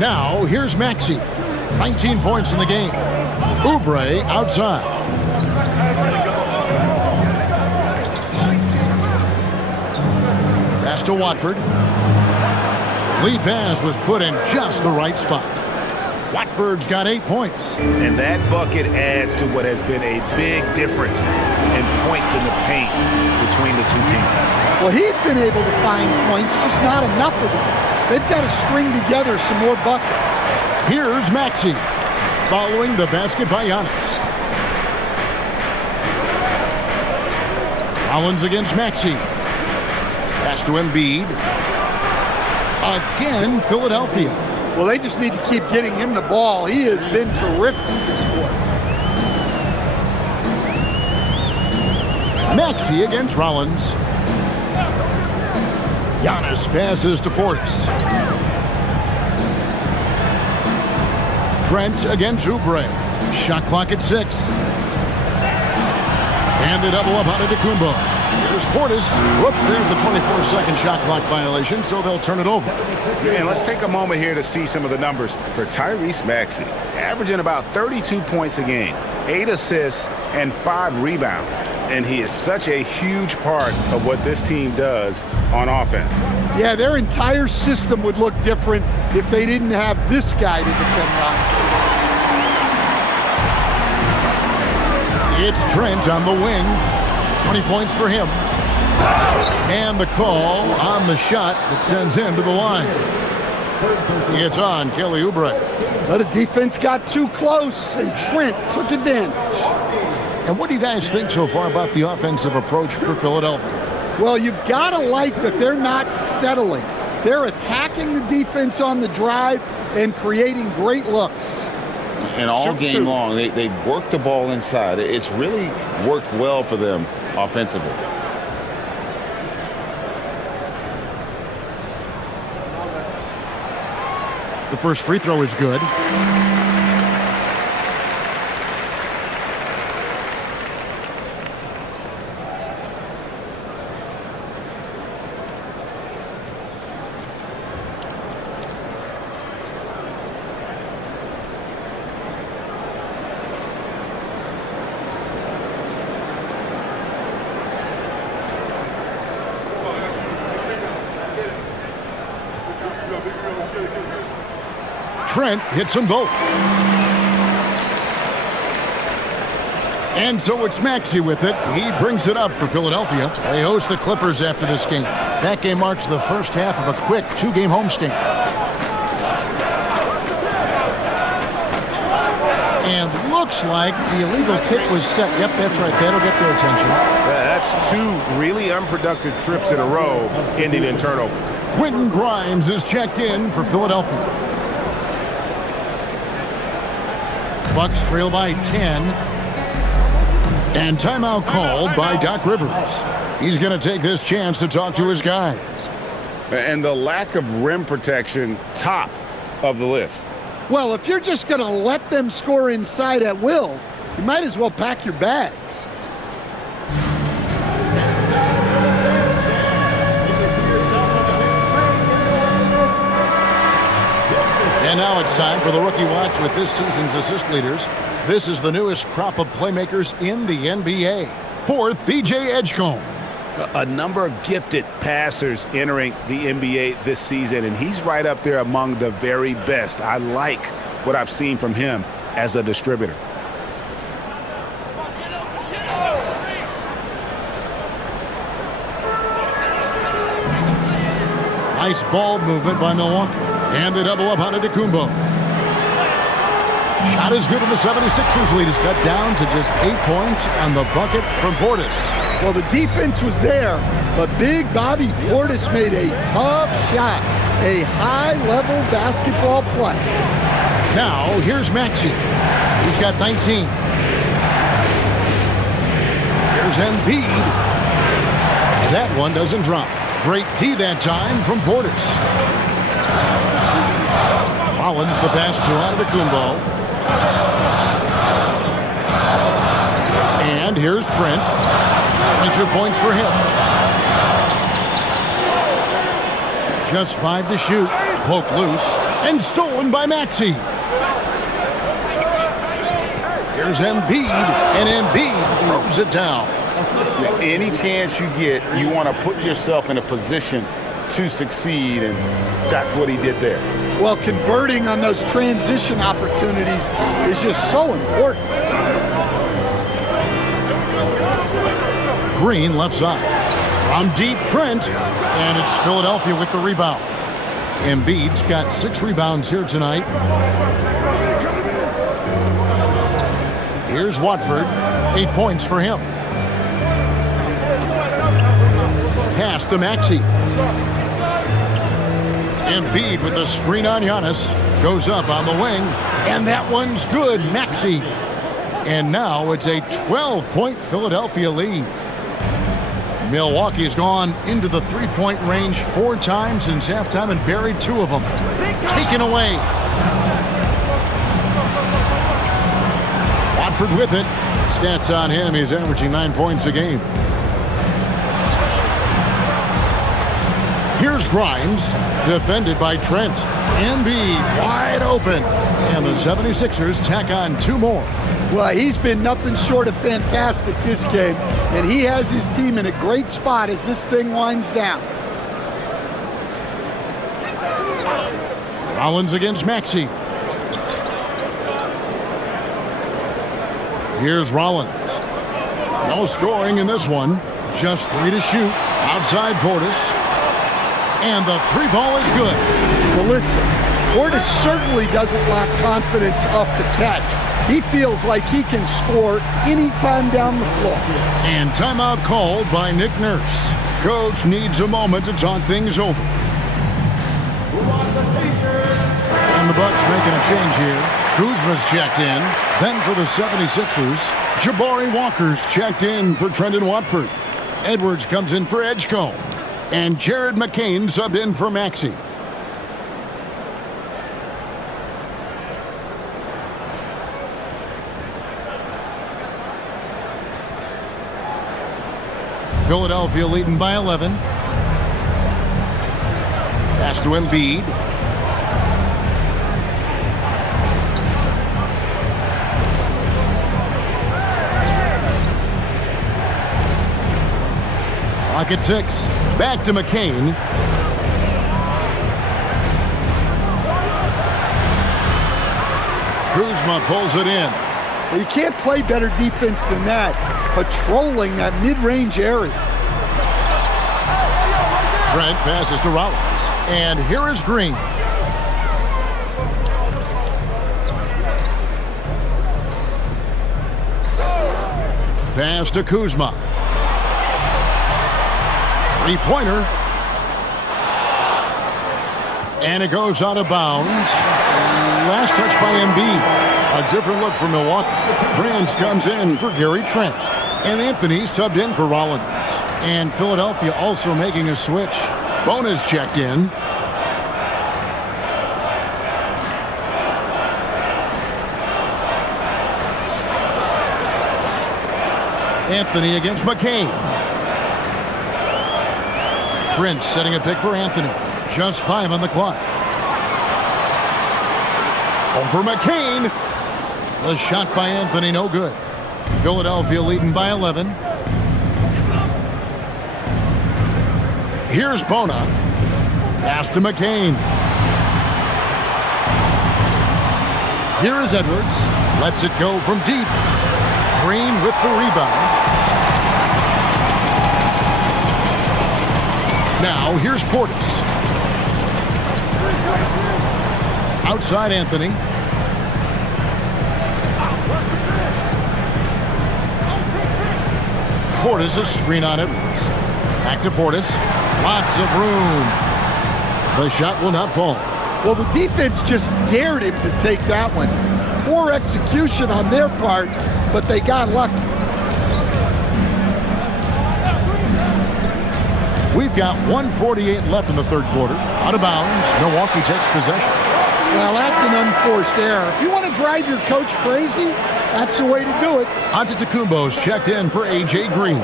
Now, here's Maxey. 19 points in the game. Oubre outside. Pass to Watford. The lead pass was put in just the right spot. Watford's got 8 points. And that bucket adds to what has been a big difference in points in the paint between the two teams. Well, he's been able to find points, just not enough of them. They've got to string together some more buckets. Here's Maxey, following the basket by Giannis. Collins against Maxey. Pass to Embiid. Again, Philadelphia. Well, they just need to keep getting him the ball. He has been terrific this quarter. Maxey against Rollins. Giannis passes to Portis. Trent against Oubre. Shot clock at 6. And they double up on Antetokounmpo. Here's Portis. Whoops, there's the 24-second shot clock violation, so they'll turn it over. And let's take a moment here to see some of the numbers for Tyrese Maxey. Averaging about 32 points a game, 8 assists, and 5 rebounds. And he is such a huge part of what this team does on offense. Yeah, their entire system would look different if they didn't have this guy to depend on. It's Trent on the wing. 20 points for him. And the call on the shot that sends him to the line. It's on Kelly Oubre. Well, the defense got too close, and Trent took advantage. And what do you guys think so far about the offensive approach for Philadelphia? Well, you've got to like that they're not settling. They're attacking the defense on the drive and creating great looks. And all game long, they work the ball inside. It's really worked well for them offensively. The first free throw is good. Trent hits them both. And so it's Maxey with it. He brings it up for Philadelphia. They host the Clippers after this game. That game marks the first half of a quick 2-game homestand. And looks like the illegal kick was set. Yep, that's right. That'll get their attention. That's 2 really unproductive trips in a row ending in turnover. Quentin Grimes is checked in for Philadelphia. Bucks trail by 10. And timeout called by Doc Rivers. He's going to take this chance to talk to his guys. And the lack of rim protection, top of the list. Well, if you're just going to let them score inside at will, you might as well pack your bags. And now it's time for the Rookie Watch with this season's assist leaders. This is the newest crop of playmakers in the NBA. Fourth, VJ Edgecombe. A number of gifted passers entering the NBA this season, and he's right up there among the very best. I like what I've seen from him as a distributor. Nice ball movement by Milwaukee. And they double up on Antetokounmpo. Shot is good, and the 76ers lead is cut down to just 8 points on the bucket from Portis. Well, the defense was there, but Big Bobby Portis made a tough shot. A high-level basketball play. Now, here's Maxey. He's got 19. Here's Embiid. That one doesn't drop. Great D that time from Portis. Rollins the pass to Antetokounmpo. And here's Trent. 22 points for him. Just 5 to shoot. Poked loose and stolen by Maxey. Here's Embiid, and Embiid throws it down. Any chance you get, you want to put yourself in a position to succeed, and that's what he did there. Well, converting on those transition opportunities is just so important. Green left side. From deep, Trent, and it's Philadelphia with the rebound. Embiid's got 6 rebounds here tonight. Here's Watford, 8 points for him. Pass to Maxey. Embiid with the screen on Giannis. Goes up on the wing, and that one's good, Maxey. And now it's a 12-point Philadelphia lead. Milwaukee's gone into the three-point range 4 times since halftime and buried 2 of them. Taken away. Watford with it. Stats on him, he's averaging 9 points a game. Here's Grimes, defended by Trent. Embiid wide open. And the 76ers tack on 2 more. Well, he's been nothing short of fantastic this game, and he has his team in a great spot as this thing winds down. Rollins against Maxey. Here's Rollins. No scoring in this one. Just 3 to shoot. Outside Portis. And the 3 ball is good. Well, listen, Portis certainly doesn't lack confidence off the catch. He feels like he can score anytime down the floor. And timeout called by Nick Nurse. Coach needs a moment to talk things over. And the Bucks making a change here. Kuzma's checked in. Then for the 76ers, Jabari Walker's checked in for Trendon Watford. Edwards comes in for Edgecombe. And Jared McCain subbed in for Maxey. Philadelphia leading by 11. Pass to Embiid. Clock at 6. Back to McCain. Kuzma pulls it in. Well, you can't play better defense than that, patrolling that mid-range area. Trent passes to Rollins. And here is Green. Pass to Kuzma. 3-pointer. And it goes out of bounds. Last touch by Embiid. A different look for Milwaukee. Prince comes in for Gary Trent. And Anthony subbed in for Rollins. And Philadelphia also making a switch. Bonus checked in. Anthony against McCain. Prince setting a pick for Anthony. Just 5 on the clock. Over McCain. The shot by Anthony, no good. Philadelphia leading by 11. Here's Bona. Pass to McCain. Here is Edwards. Lets it go from deep. Green with the rebound. Now here's Portis. Outside Anthony. Portis a screen on Edwards. Back to Portis. Lots of room. The shot will not fall. Well, the defense just dared him to take that one. Poor execution on their part, but they got lucky. We've got 1:48 left in the third quarter. Out of bounds. Milwaukee takes possession. Well, that's an unforced error. If you want to drive your coach crazy, that's the way to do it. Antetokounmpo's checked in for A.J. Green.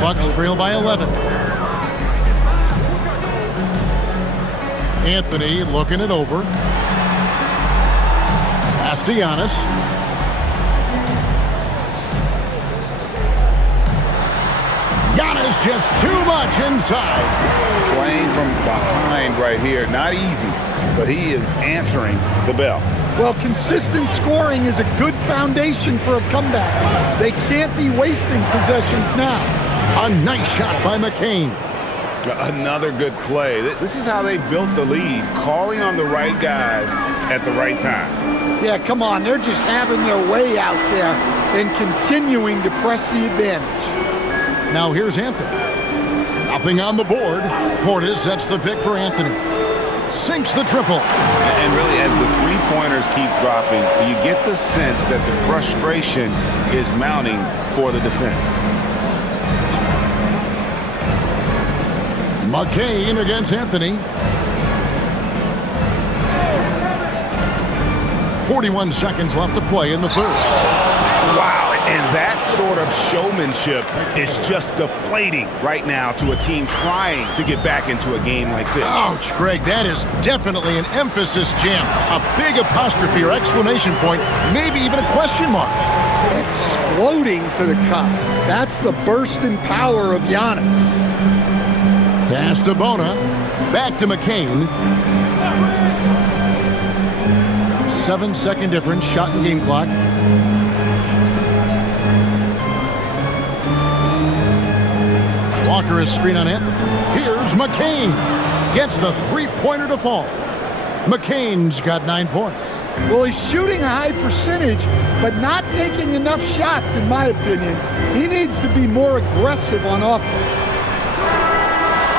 Bucks trail by 11. Anthony looking it over. Pass to Giannis. Giannis just too much inside. Playing from behind right here. Not easy, but he is answering the bell. Well, consistent scoring is a good foundation for a comeback. They can't be wasting possessions now. A nice shot by McCain. Another good play. This is how they built the lead, calling on the right guys at the right time. Yeah, come on. They're just having their way out there and continuing to press the advantage. Now here's Anthony. Nothing on the board. Portis sets the pick for Anthony. Sinks the triple. And really, as the three-pointers keep dropping, you get the sense that the frustration is mounting for the defense. McCain against Anthony. 41 seconds left to play in the third. Wow, and that sort of showmanship is just deflating right now to a team trying to get back into a game like this. Ouch, Greg, that is definitely an emphasis jam. A big apostrophe or exclamation point, maybe even a question mark. Exploding to the cup. That's the burst in power of Giannis. Pass to Bona. Back to McCain. 7-second difference. Shot and game clock. Walker is screen on Anthony. Here's McCain. Gets the three-pointer to fall. McCain's got 9 points. Well, he's shooting a high percentage, but not taking enough shots, in my opinion. He needs to be more aggressive on offense.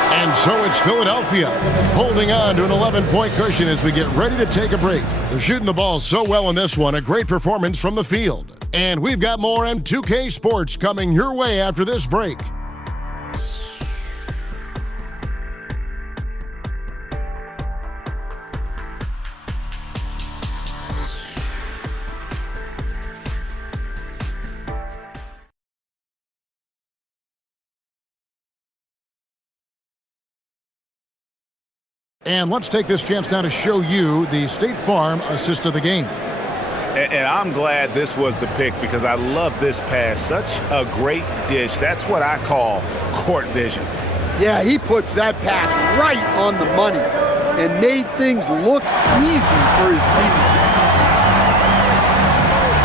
And so it's Philadelphia holding on to an 11-point cushion as we get ready to take a break. They're shooting the ball so well in this one. A great performance from the field. And we've got more M2K Sports coming your way after this break. And let's take this chance now to show you the State Farm assist of the game. And I'm glad this was the pick because I love this pass. Such a great dish. That's what I call court vision. Yeah, he puts that pass right on the money and made things look easy for his team.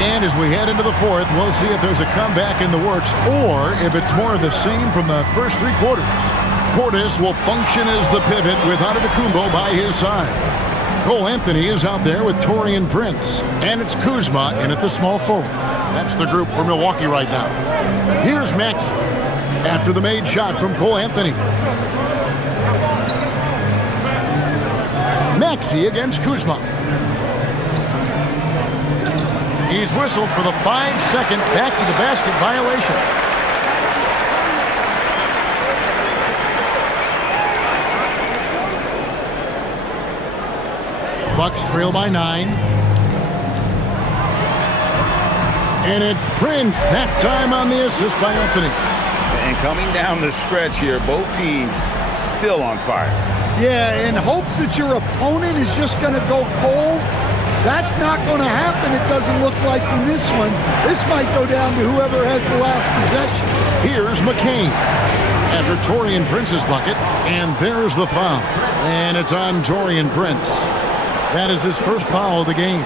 And as we head into the fourth, we'll see if there's a comeback in the works or if it's more of the same from the first 3 quarters. Portis will function as the pivot with Antetokounmpo by his side. Cole Anthony is out there with Taurean Prince. And it's Kuzma in at the small forward. That's the group for Milwaukee right now. Here's Maxey after the made shot from Cole Anthony. Maxey against Kuzma. He's whistled for the 5-second back to the basket violation. Bucks trail by 9. And it's Prince, that time on the assist by Anthony. And coming down the stretch here, both teams still on fire. Yeah, in hopes that your opponent is just going to go cold. That's not going to happen, it doesn't look like in this one. This might go down to whoever has the last possession. Here's McCain after Taurean Prince's bucket, and there's the foul. And it's on Taurean Prince. That is his first foul of the game.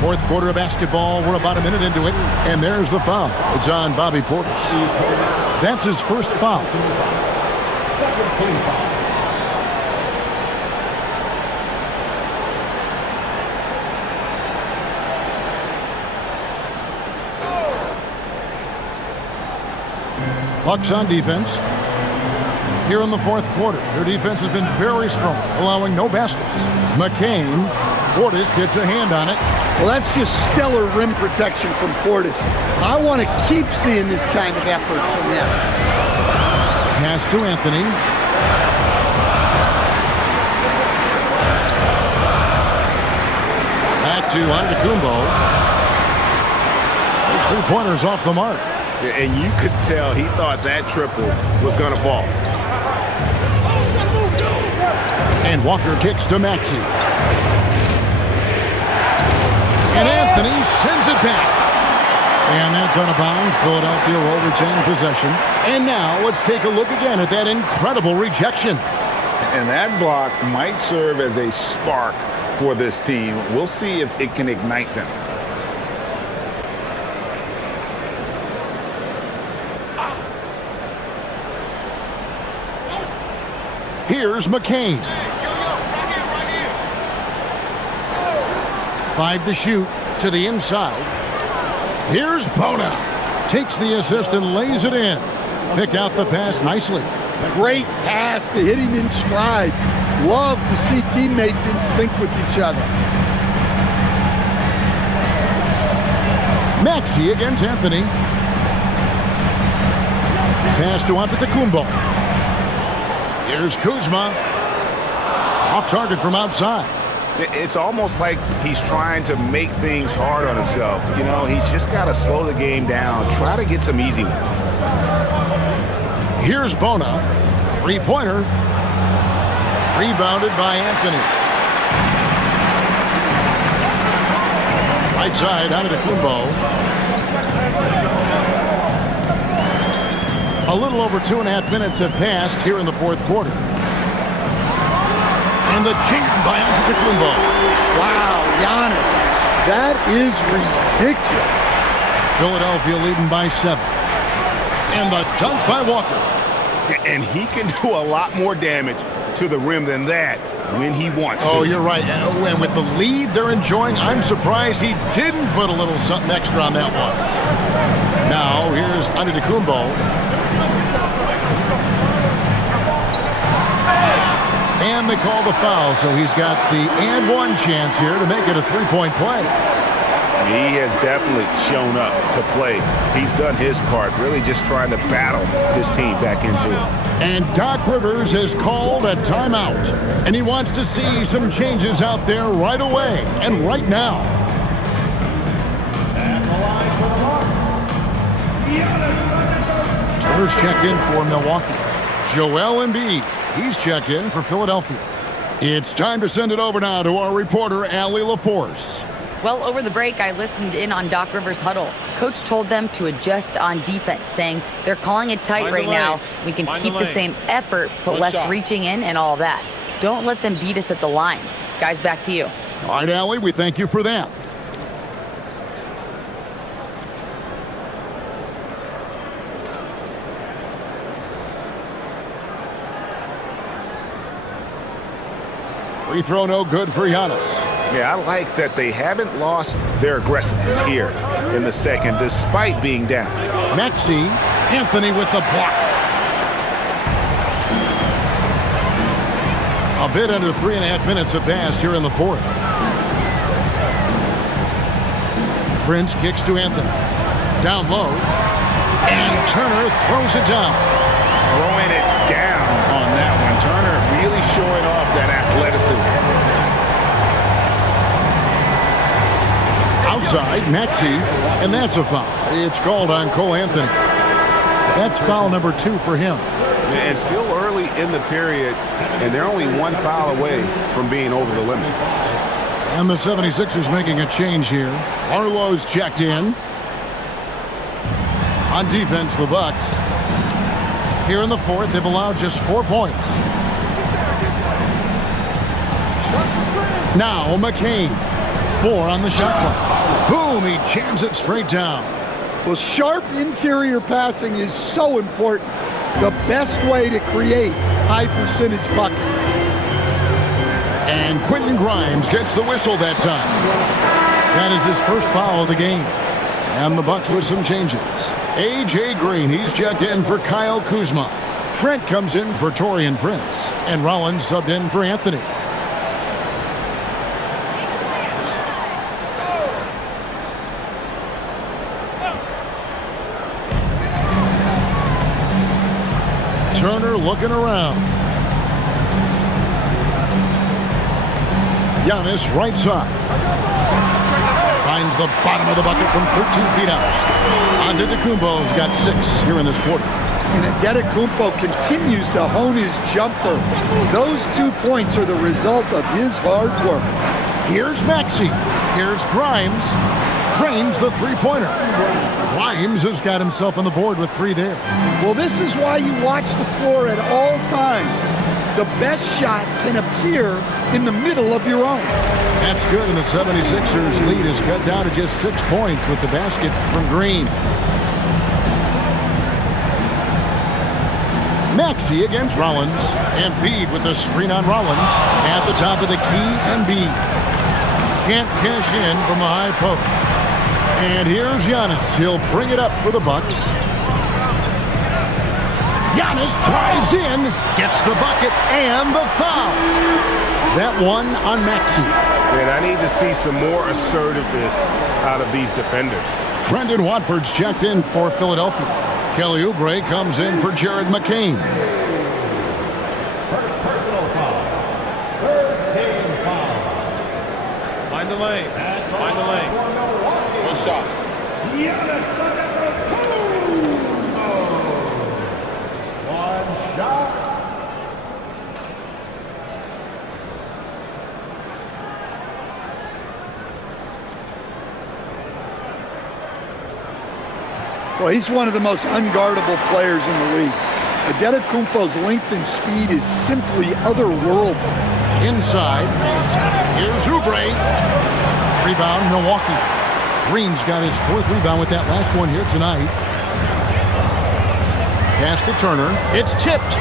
Fourth quarter of basketball. We're about a minute into it. And there's the foul. It's on Bobby Portis. That's his first foul. Second team foul. Bucks on defense. Here in the fourth quarter, their defense has been very strong, allowing no baskets. McCain, Portis gets a hand on it. Well, that's just stellar rim protection from Portis. I want to keep seeing this kind of effort from him. Pass to Anthony. Back to Antetokounmpo. Those three-pointers off the mark. And you could tell he thought that triple was going to fall. And Walker kicks to Maxey. And Anthony sends it back. And that's out of bounds. Philadelphia will retain possession. And now let's take a look again at that incredible rejection. And that block might serve as a spark for this team. We'll see if it can ignite them. Here's McCain. Right here. 5 to shoot to the inside. Here's Bona. Takes the assist and lays it in. Picked out the pass nicely. Great pass to hit him in stride. Love to see teammates in sync with each other. Maxey against Anthony. Pass to Antetokounmpo. Here's Kuzma. Off target from outside. It's almost like he's trying to make things hard on himself. You know, he's just got to slow the game down. Try to get some easy ones. Here's Bona. Three-pointer. Rebounded by Anthony. Right side, Antetokounmpo. A little over 2.5 minutes have passed here in the fourth quarter. And the jam by Antetokounmpo. Wow, Giannis. That is ridiculous. Philadelphia leading by 7. And the dunk by Walker. And he can do a lot more damage to the rim than that when he wants to. Oh, you're right. And with the lead they're enjoying, I'm surprised he didn't put a little something extra on that one. Now, here's Antetokounmpo. And they call the foul, so he's got the and one chance here to make it a three-point play. He has definitely shown up to play. He's done his part, really just trying to battle his team back into it. And Doc Rivers has called a timeout, and he wants to see some changes out there right away and right now. At the line for the Bucks. Turner's checked in for Milwaukee. Joel Embiid, he's checked in for Philadelphia. It's time to send it over now to our reporter, Allie LaForce. Well, over the break, I listened in on Doc Rivers' huddle. Coach told them to adjust on defense, saying they're calling it tight right now. We can keep the same effort, but less reaching in and all that. Don't let them beat us at the line. Guys, back to you. All right, Allie, we thank you for that. Free throw no good for Giannis. Yeah, I like that they haven't lost their aggressiveness here in the second, despite being down. Maxey, Anthony with the block. A bit under 3.5 minutes have passed here in the fourth. Prince kicks to Anthony. Down low. And Turner throws it down. Throwing it down on that one. Turner really showing off that athleticism. Outside, Maxey, and that's a foul. It's called on Cole Anthony. That's foul number 2 for him. And still early in the period, and they're only one foul away from being over the limit. And the 76ers making a change here. Arlo's checked in. On defense, the Bucks. Here in the fourth, they've allowed just 4 points. Now McCain. 4 on the shot clock. Boom, he jams it straight down. Well, sharp interior passing is so important. The best way to create high percentage buckets. And Quentin Grimes gets the whistle that time. That is his first foul of the game. And the Bucks with some changes. A.J. Green, he's checked in for Kyle Kuzma. Trent comes in for Taurean Prince. And Rollins subbed in for Anthony. Turner looking around. Giannis right side. Finds the bottom of the bucket from 13 feet out. Antetokounmpo's got 6 here in this quarter. And Antetokounmpo continues to hone his jumper. Those 2 points are the result of his hard work. Here's Maxey. Here's Grimes. Trains the three-pointer. Grimes has got himself on the board with 3 there. Well, this is why you watch the floor at all times. The best shot can appear in the middle of your own. That's good, and the 76ers lead is cut down to just 6 points with the basket from Green. Maxey against Rollins. Embiid with the screen on Rollins. At the top of the key, Embiid. Can't cash in from the high post. And here's Giannis. He'll bring it up for the Bucks. Giannis drives in, gets the bucket, and the foul. That one on Maxey. And I need to see some more assertiveness out of these defenders. Trendon Watford's checked in for Philadelphia. Kelly Oubre comes in for Jared McCain. First personal foul. 13 foul. Mind the lanes. Mind the lanes. One shot. One shot. Well, he's one of the most unguardable players in the league. Antetokounmpo's length and speed is simply otherworldly. Inside, here's Oubre. Rebound, Milwaukee. Green's got his 4th rebound with that last one here tonight. Pass to Turner. It's tipped.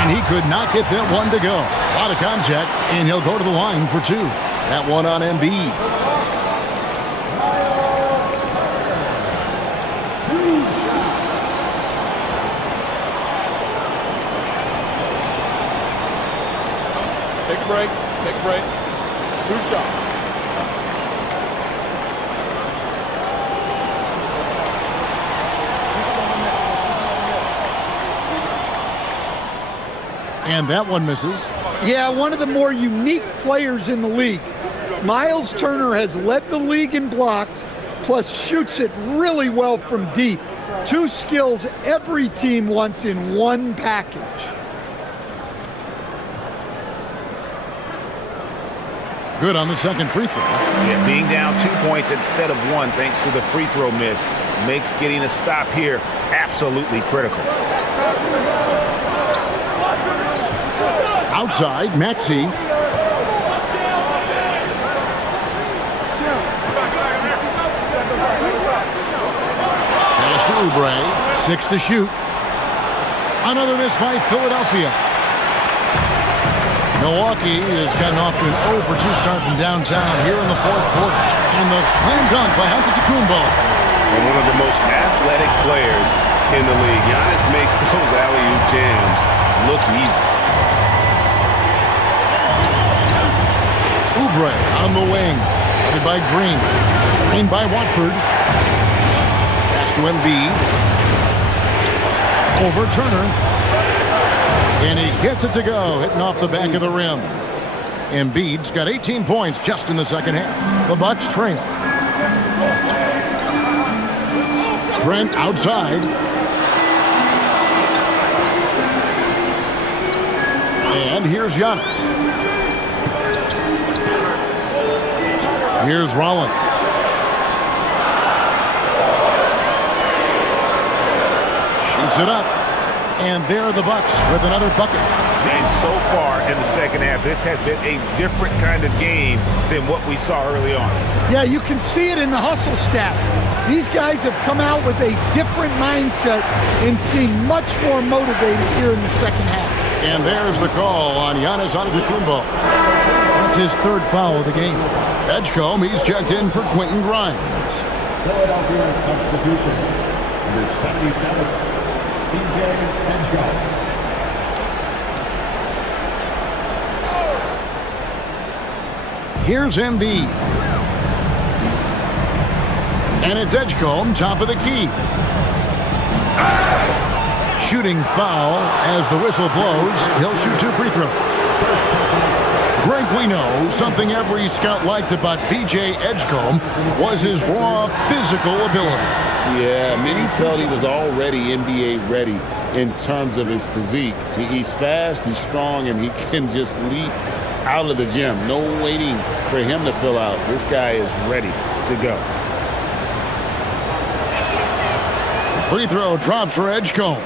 And he could not get that one to go. A lot of contact, and he'll go to the line for 2. That one on Embiid. Take a break. Take a break. 2 shots. And that one misses. Yeah, one of the more unique players in the league. Miles Turner has led the league in blocks, plus shoots it really well from deep. 2 skills every team wants in one package. Good on the second free throw. Yeah, being down 2 points instead of 1 thanks to the free throw miss makes getting a stop here absolutely critical. Outside, Maxey. Pass to Oubre. 6 to shoot. Another miss by Philadelphia. Milwaukee has gotten off to an 0 for 2 start from downtown here in the 4th quarter. And the slam dunk by Antetokounmpo. And one of the most athletic players in the league. Giannis makes those alley-oop jams look easy. Oubre on the wing. Headed by Green. Screened by Watford. Pass to Embiid. Over Turner. And he gets it to go, hitting off the back of the rim. Embiid's got 18 points just in the second half. The Bucks trail. Trent outside. And here's Giannis. Here's Rollins. Shoots it up. And there are the Bucks with another bucket. And so far in the second half, this has been a different kind of game than what we saw early on. Yeah, you can see it in the hustle stats. These guys have come out with a different mindset and seem much more motivated here in the second half. And there's the call on Giannis Antetokounmpo. That's his third foul of the game. Edgecombe, he's checked in for Quentin Grimes. Philadelphia substitution. Number 77, DJ Edgecombe. Here's Embiid. And it's Edgecombe, top of the key. Shooting foul as the whistle blows. He'll shoot 2 free throws. Greg, we know something every scout liked about B.J. Edgecombe was his raw physical ability. Yeah, many felt he was already NBA ready in terms of his physique. He's fast, he's strong, and he can just leap out of the gym. No waiting for him to fill out. This guy is ready to go. Free throw drops for Edgecombe.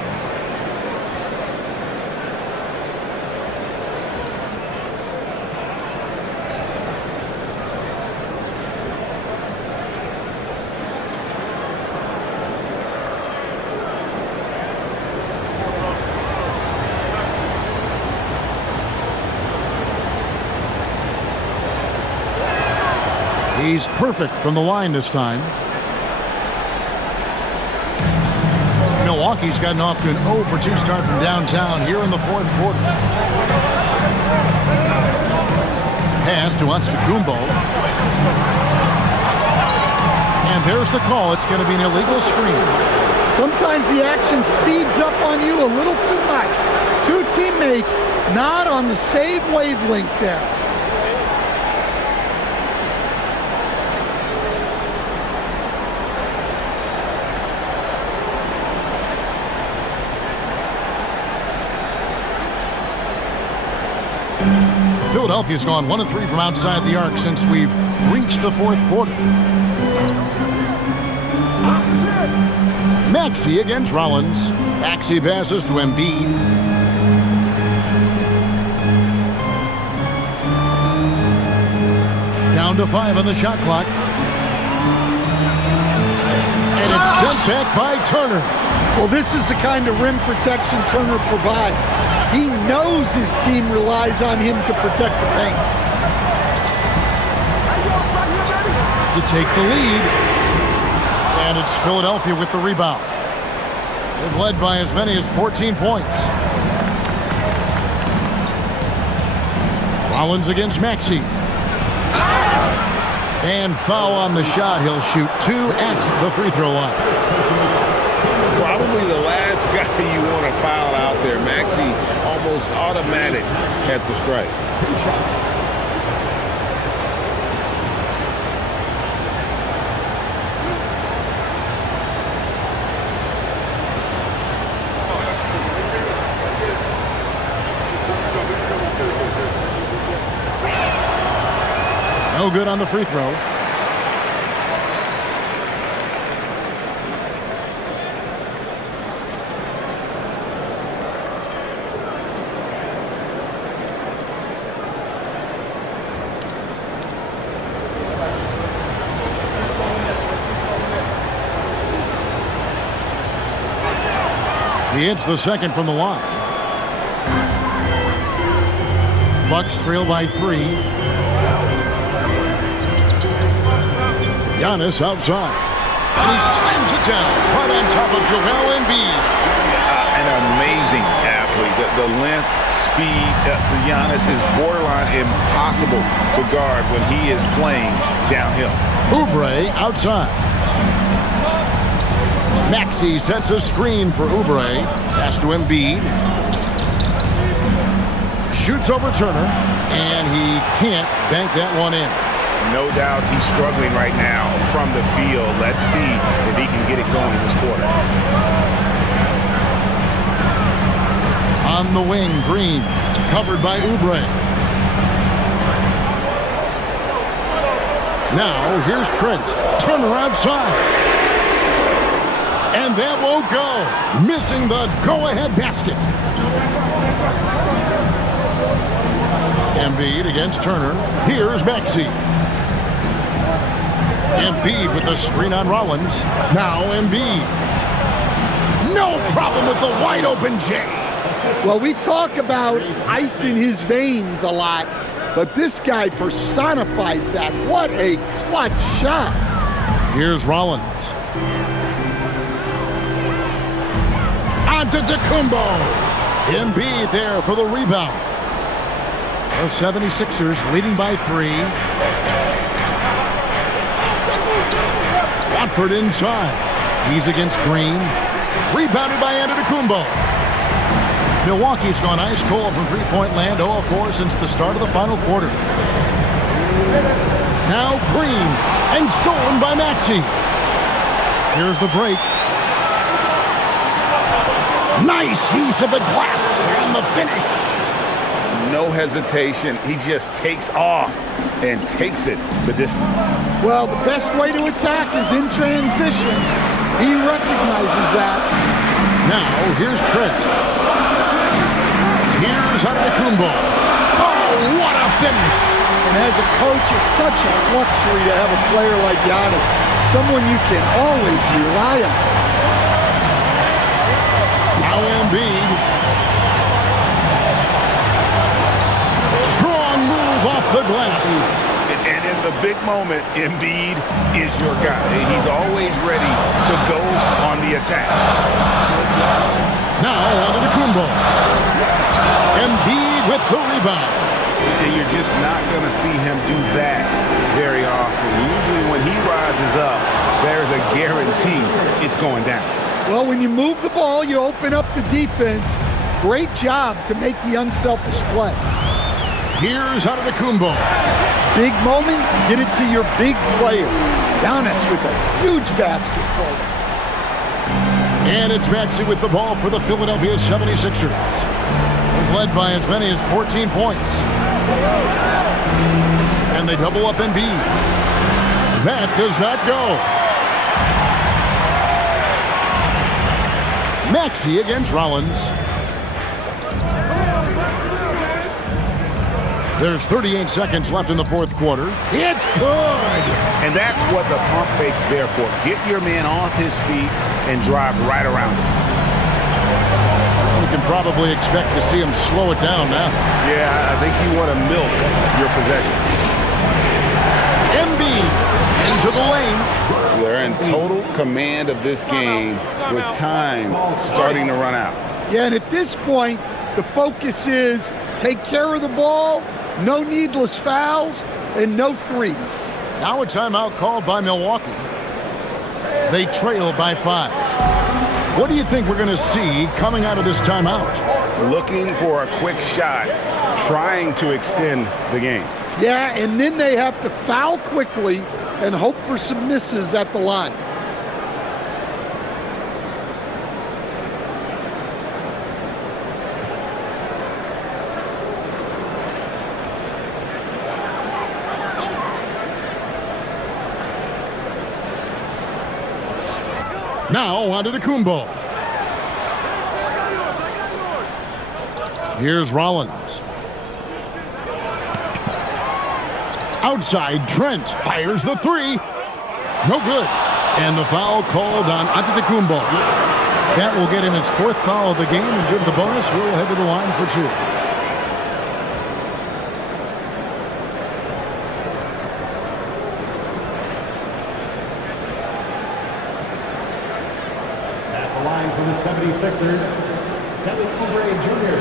He's perfect from the line this time. Milwaukee's gotten off to an 0 for 2 start from downtown here in the fourth quarter. Pass to Antetokounmpo. And there's the call. It's going to be an illegal screen. Sometimes the action speeds up on you a little too much. 2 teammates not on the same wavelength there. Philadelphia's gone 1 of 3 from outside the arc since we've reached the fourth quarter. Maxey against Rollins. Maxey passes to Embiid. Down to 5 on the shot clock. And it's sent back by Turner. Well, this is the kind of rim protection Turner provides. He knows his team relies on him to protect the paint. To take the lead. And it's Philadelphia with the rebound. They've led by as many as 14 points. Rollins against Maxey. And foul on the shot. He'll shoot 2 at the free throw line. Probably the last guy you want to foul out there. Maxey almost automatic at the strike. No good on the free throw. He hits the second from the line. Bucks trail by 3. Giannis outside. And he slams it down right on top of Joel Embiid. An amazing athlete. The length, speed, Giannis is borderline impossible to guard when he is playing downhill. Oubre outside. Maxey sets a screen for Oubre. Pass to Embiid. Shoots over Turner. And he can't bank that one in. No doubt he's struggling right now from the field. Let's see if he can get it going this quarter. On the wing, Green, covered by Oubre. Now, here's Trent. Turner outside. And that won't go. Missing the go-ahead basket. Embiid against Turner. Here's Maxey. Embiid with the screen on Rollins. Now Embiid. No problem with the wide-open J. Well, we talk about ice in his veins a lot, but this guy personifies that. What a clutch shot. Here's Rollins. Antetokounmpo. Embiid there for the rebound. The 76ers leading by 3. Watford inside. He's against Green. Rebounded by Antetokounmpo. Milwaukee's gone ice cold from three-point land, 0 of 4 since the start of the final quarter. Now Green, and stolen by Maxey. Here's the break. Nice use of the glass and the finish. No hesitation. He just takes off and takes it the distance. Well, the best way to attack is in transition. He recognizes that. Now, here's Trent. Here's Antetokounmpo. Oh, what a finish! And as a coach, it's such a luxury to have a player like Giannis, someone you can always rely on. Now Embiid. Strong move off the glass. And in the big moment, Embiid is your guy. He's always ready to go on the attack. Now Antetokounmpo. Embiid with the rebound. And you're just not going to see him do that very often. Usually when he rises up, there's a guarantee it's going down. Well, when you move the ball, you open up the defense. Great job to make the unselfish play. Here's Antetokounmpo. Big moment, get it to your big player. Giannis with a huge basket for him. And it's Maxey with the ball for the Philadelphia 76ers. They've led by as many as 14 points. And they double up Embiid. That does not go. Maxey against Rollins. There's 38 seconds left in the fourth quarter. It's good! And that's what the pump fake's there for. Get your man off his feet and drive right around him. We can probably expect to see him slow it down now. Yeah, I think you want to milk your possession. Embiid into the lane. They're in total command of this game with time starting to run out. Yeah, and at this point, the focus is take care of the ball, no needless fouls, and no threes. Now a timeout called by Milwaukee. They trail by 5. What do you think we're going to see coming out of this timeout? Looking for a quick shot, trying to extend the game. Yeah, and then they have to foul quickly and hope for some misses at the line. Now Antetokounmpo. Here's Rollins. Outside, Trent fires the 3. No good. And the foul called on Antetokounmpo. That will get him his 4th foul of the game, and due to the bonus, we'll head to the line for 2. At the line for the 76ers, Kelly Oubre Jr.,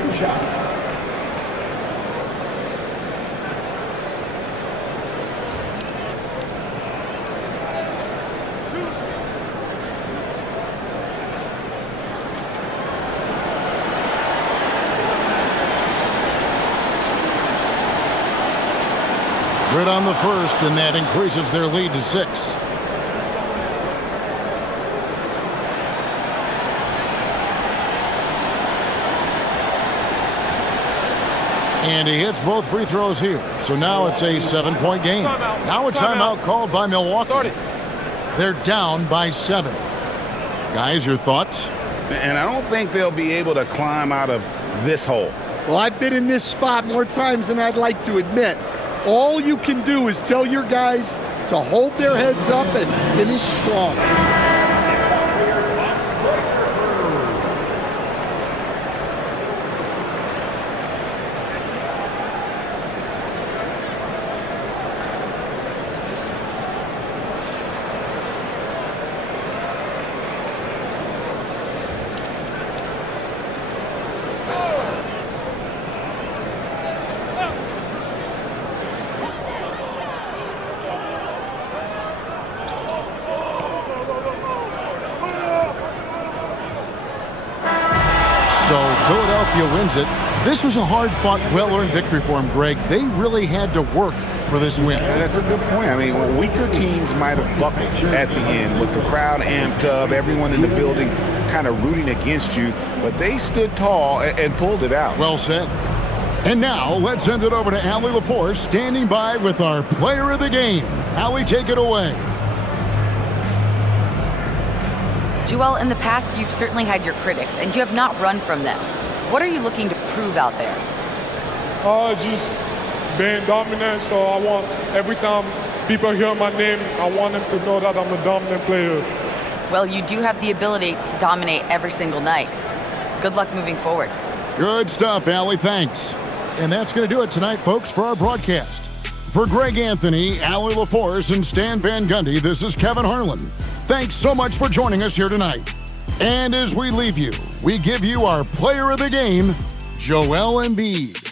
2 shots. Good on the first, and that increases their lead to 6. And he hits both free throws here. So now it's a 7-point game. Now a timeout called by Milwaukee. They're down by 7. Guys, your thoughts? And I don't think they'll be able to climb out of this hole. Well, I've been in this spot more times than I'd like to admit. All you can do is tell your guys to hold their heads up and finish strong. So Philadelphia wins it. This was a hard-fought, well-earned victory for them, Greg. They really had to work for this win. That's a good point. I mean, weaker teams might have buckled at the end with the crowd amped up, everyone in the building kind of rooting against you, but they stood tall and pulled it out. Well said. And now, let's send it over to Allie LaForce, standing by with our player of the game. Allie, take it away. Joel, in the past, you've certainly had your critics, and you have not run from them. What are you looking to prove out there? Just being dominant, so I want every time people hear my name, I want them to know that I'm a dominant player. Well, you do have the ability to dominate every single night. Good luck moving forward. Good stuff, Allie. Thanks. And that's going to do it tonight, folks, for our broadcast. For Greg Anthony, Allie LaForce, and Stan Van Gundy, this is Kevin Harlan. Thanks so much for joining us here tonight. And as we leave you, we give you our player of the game, Joel Embiid.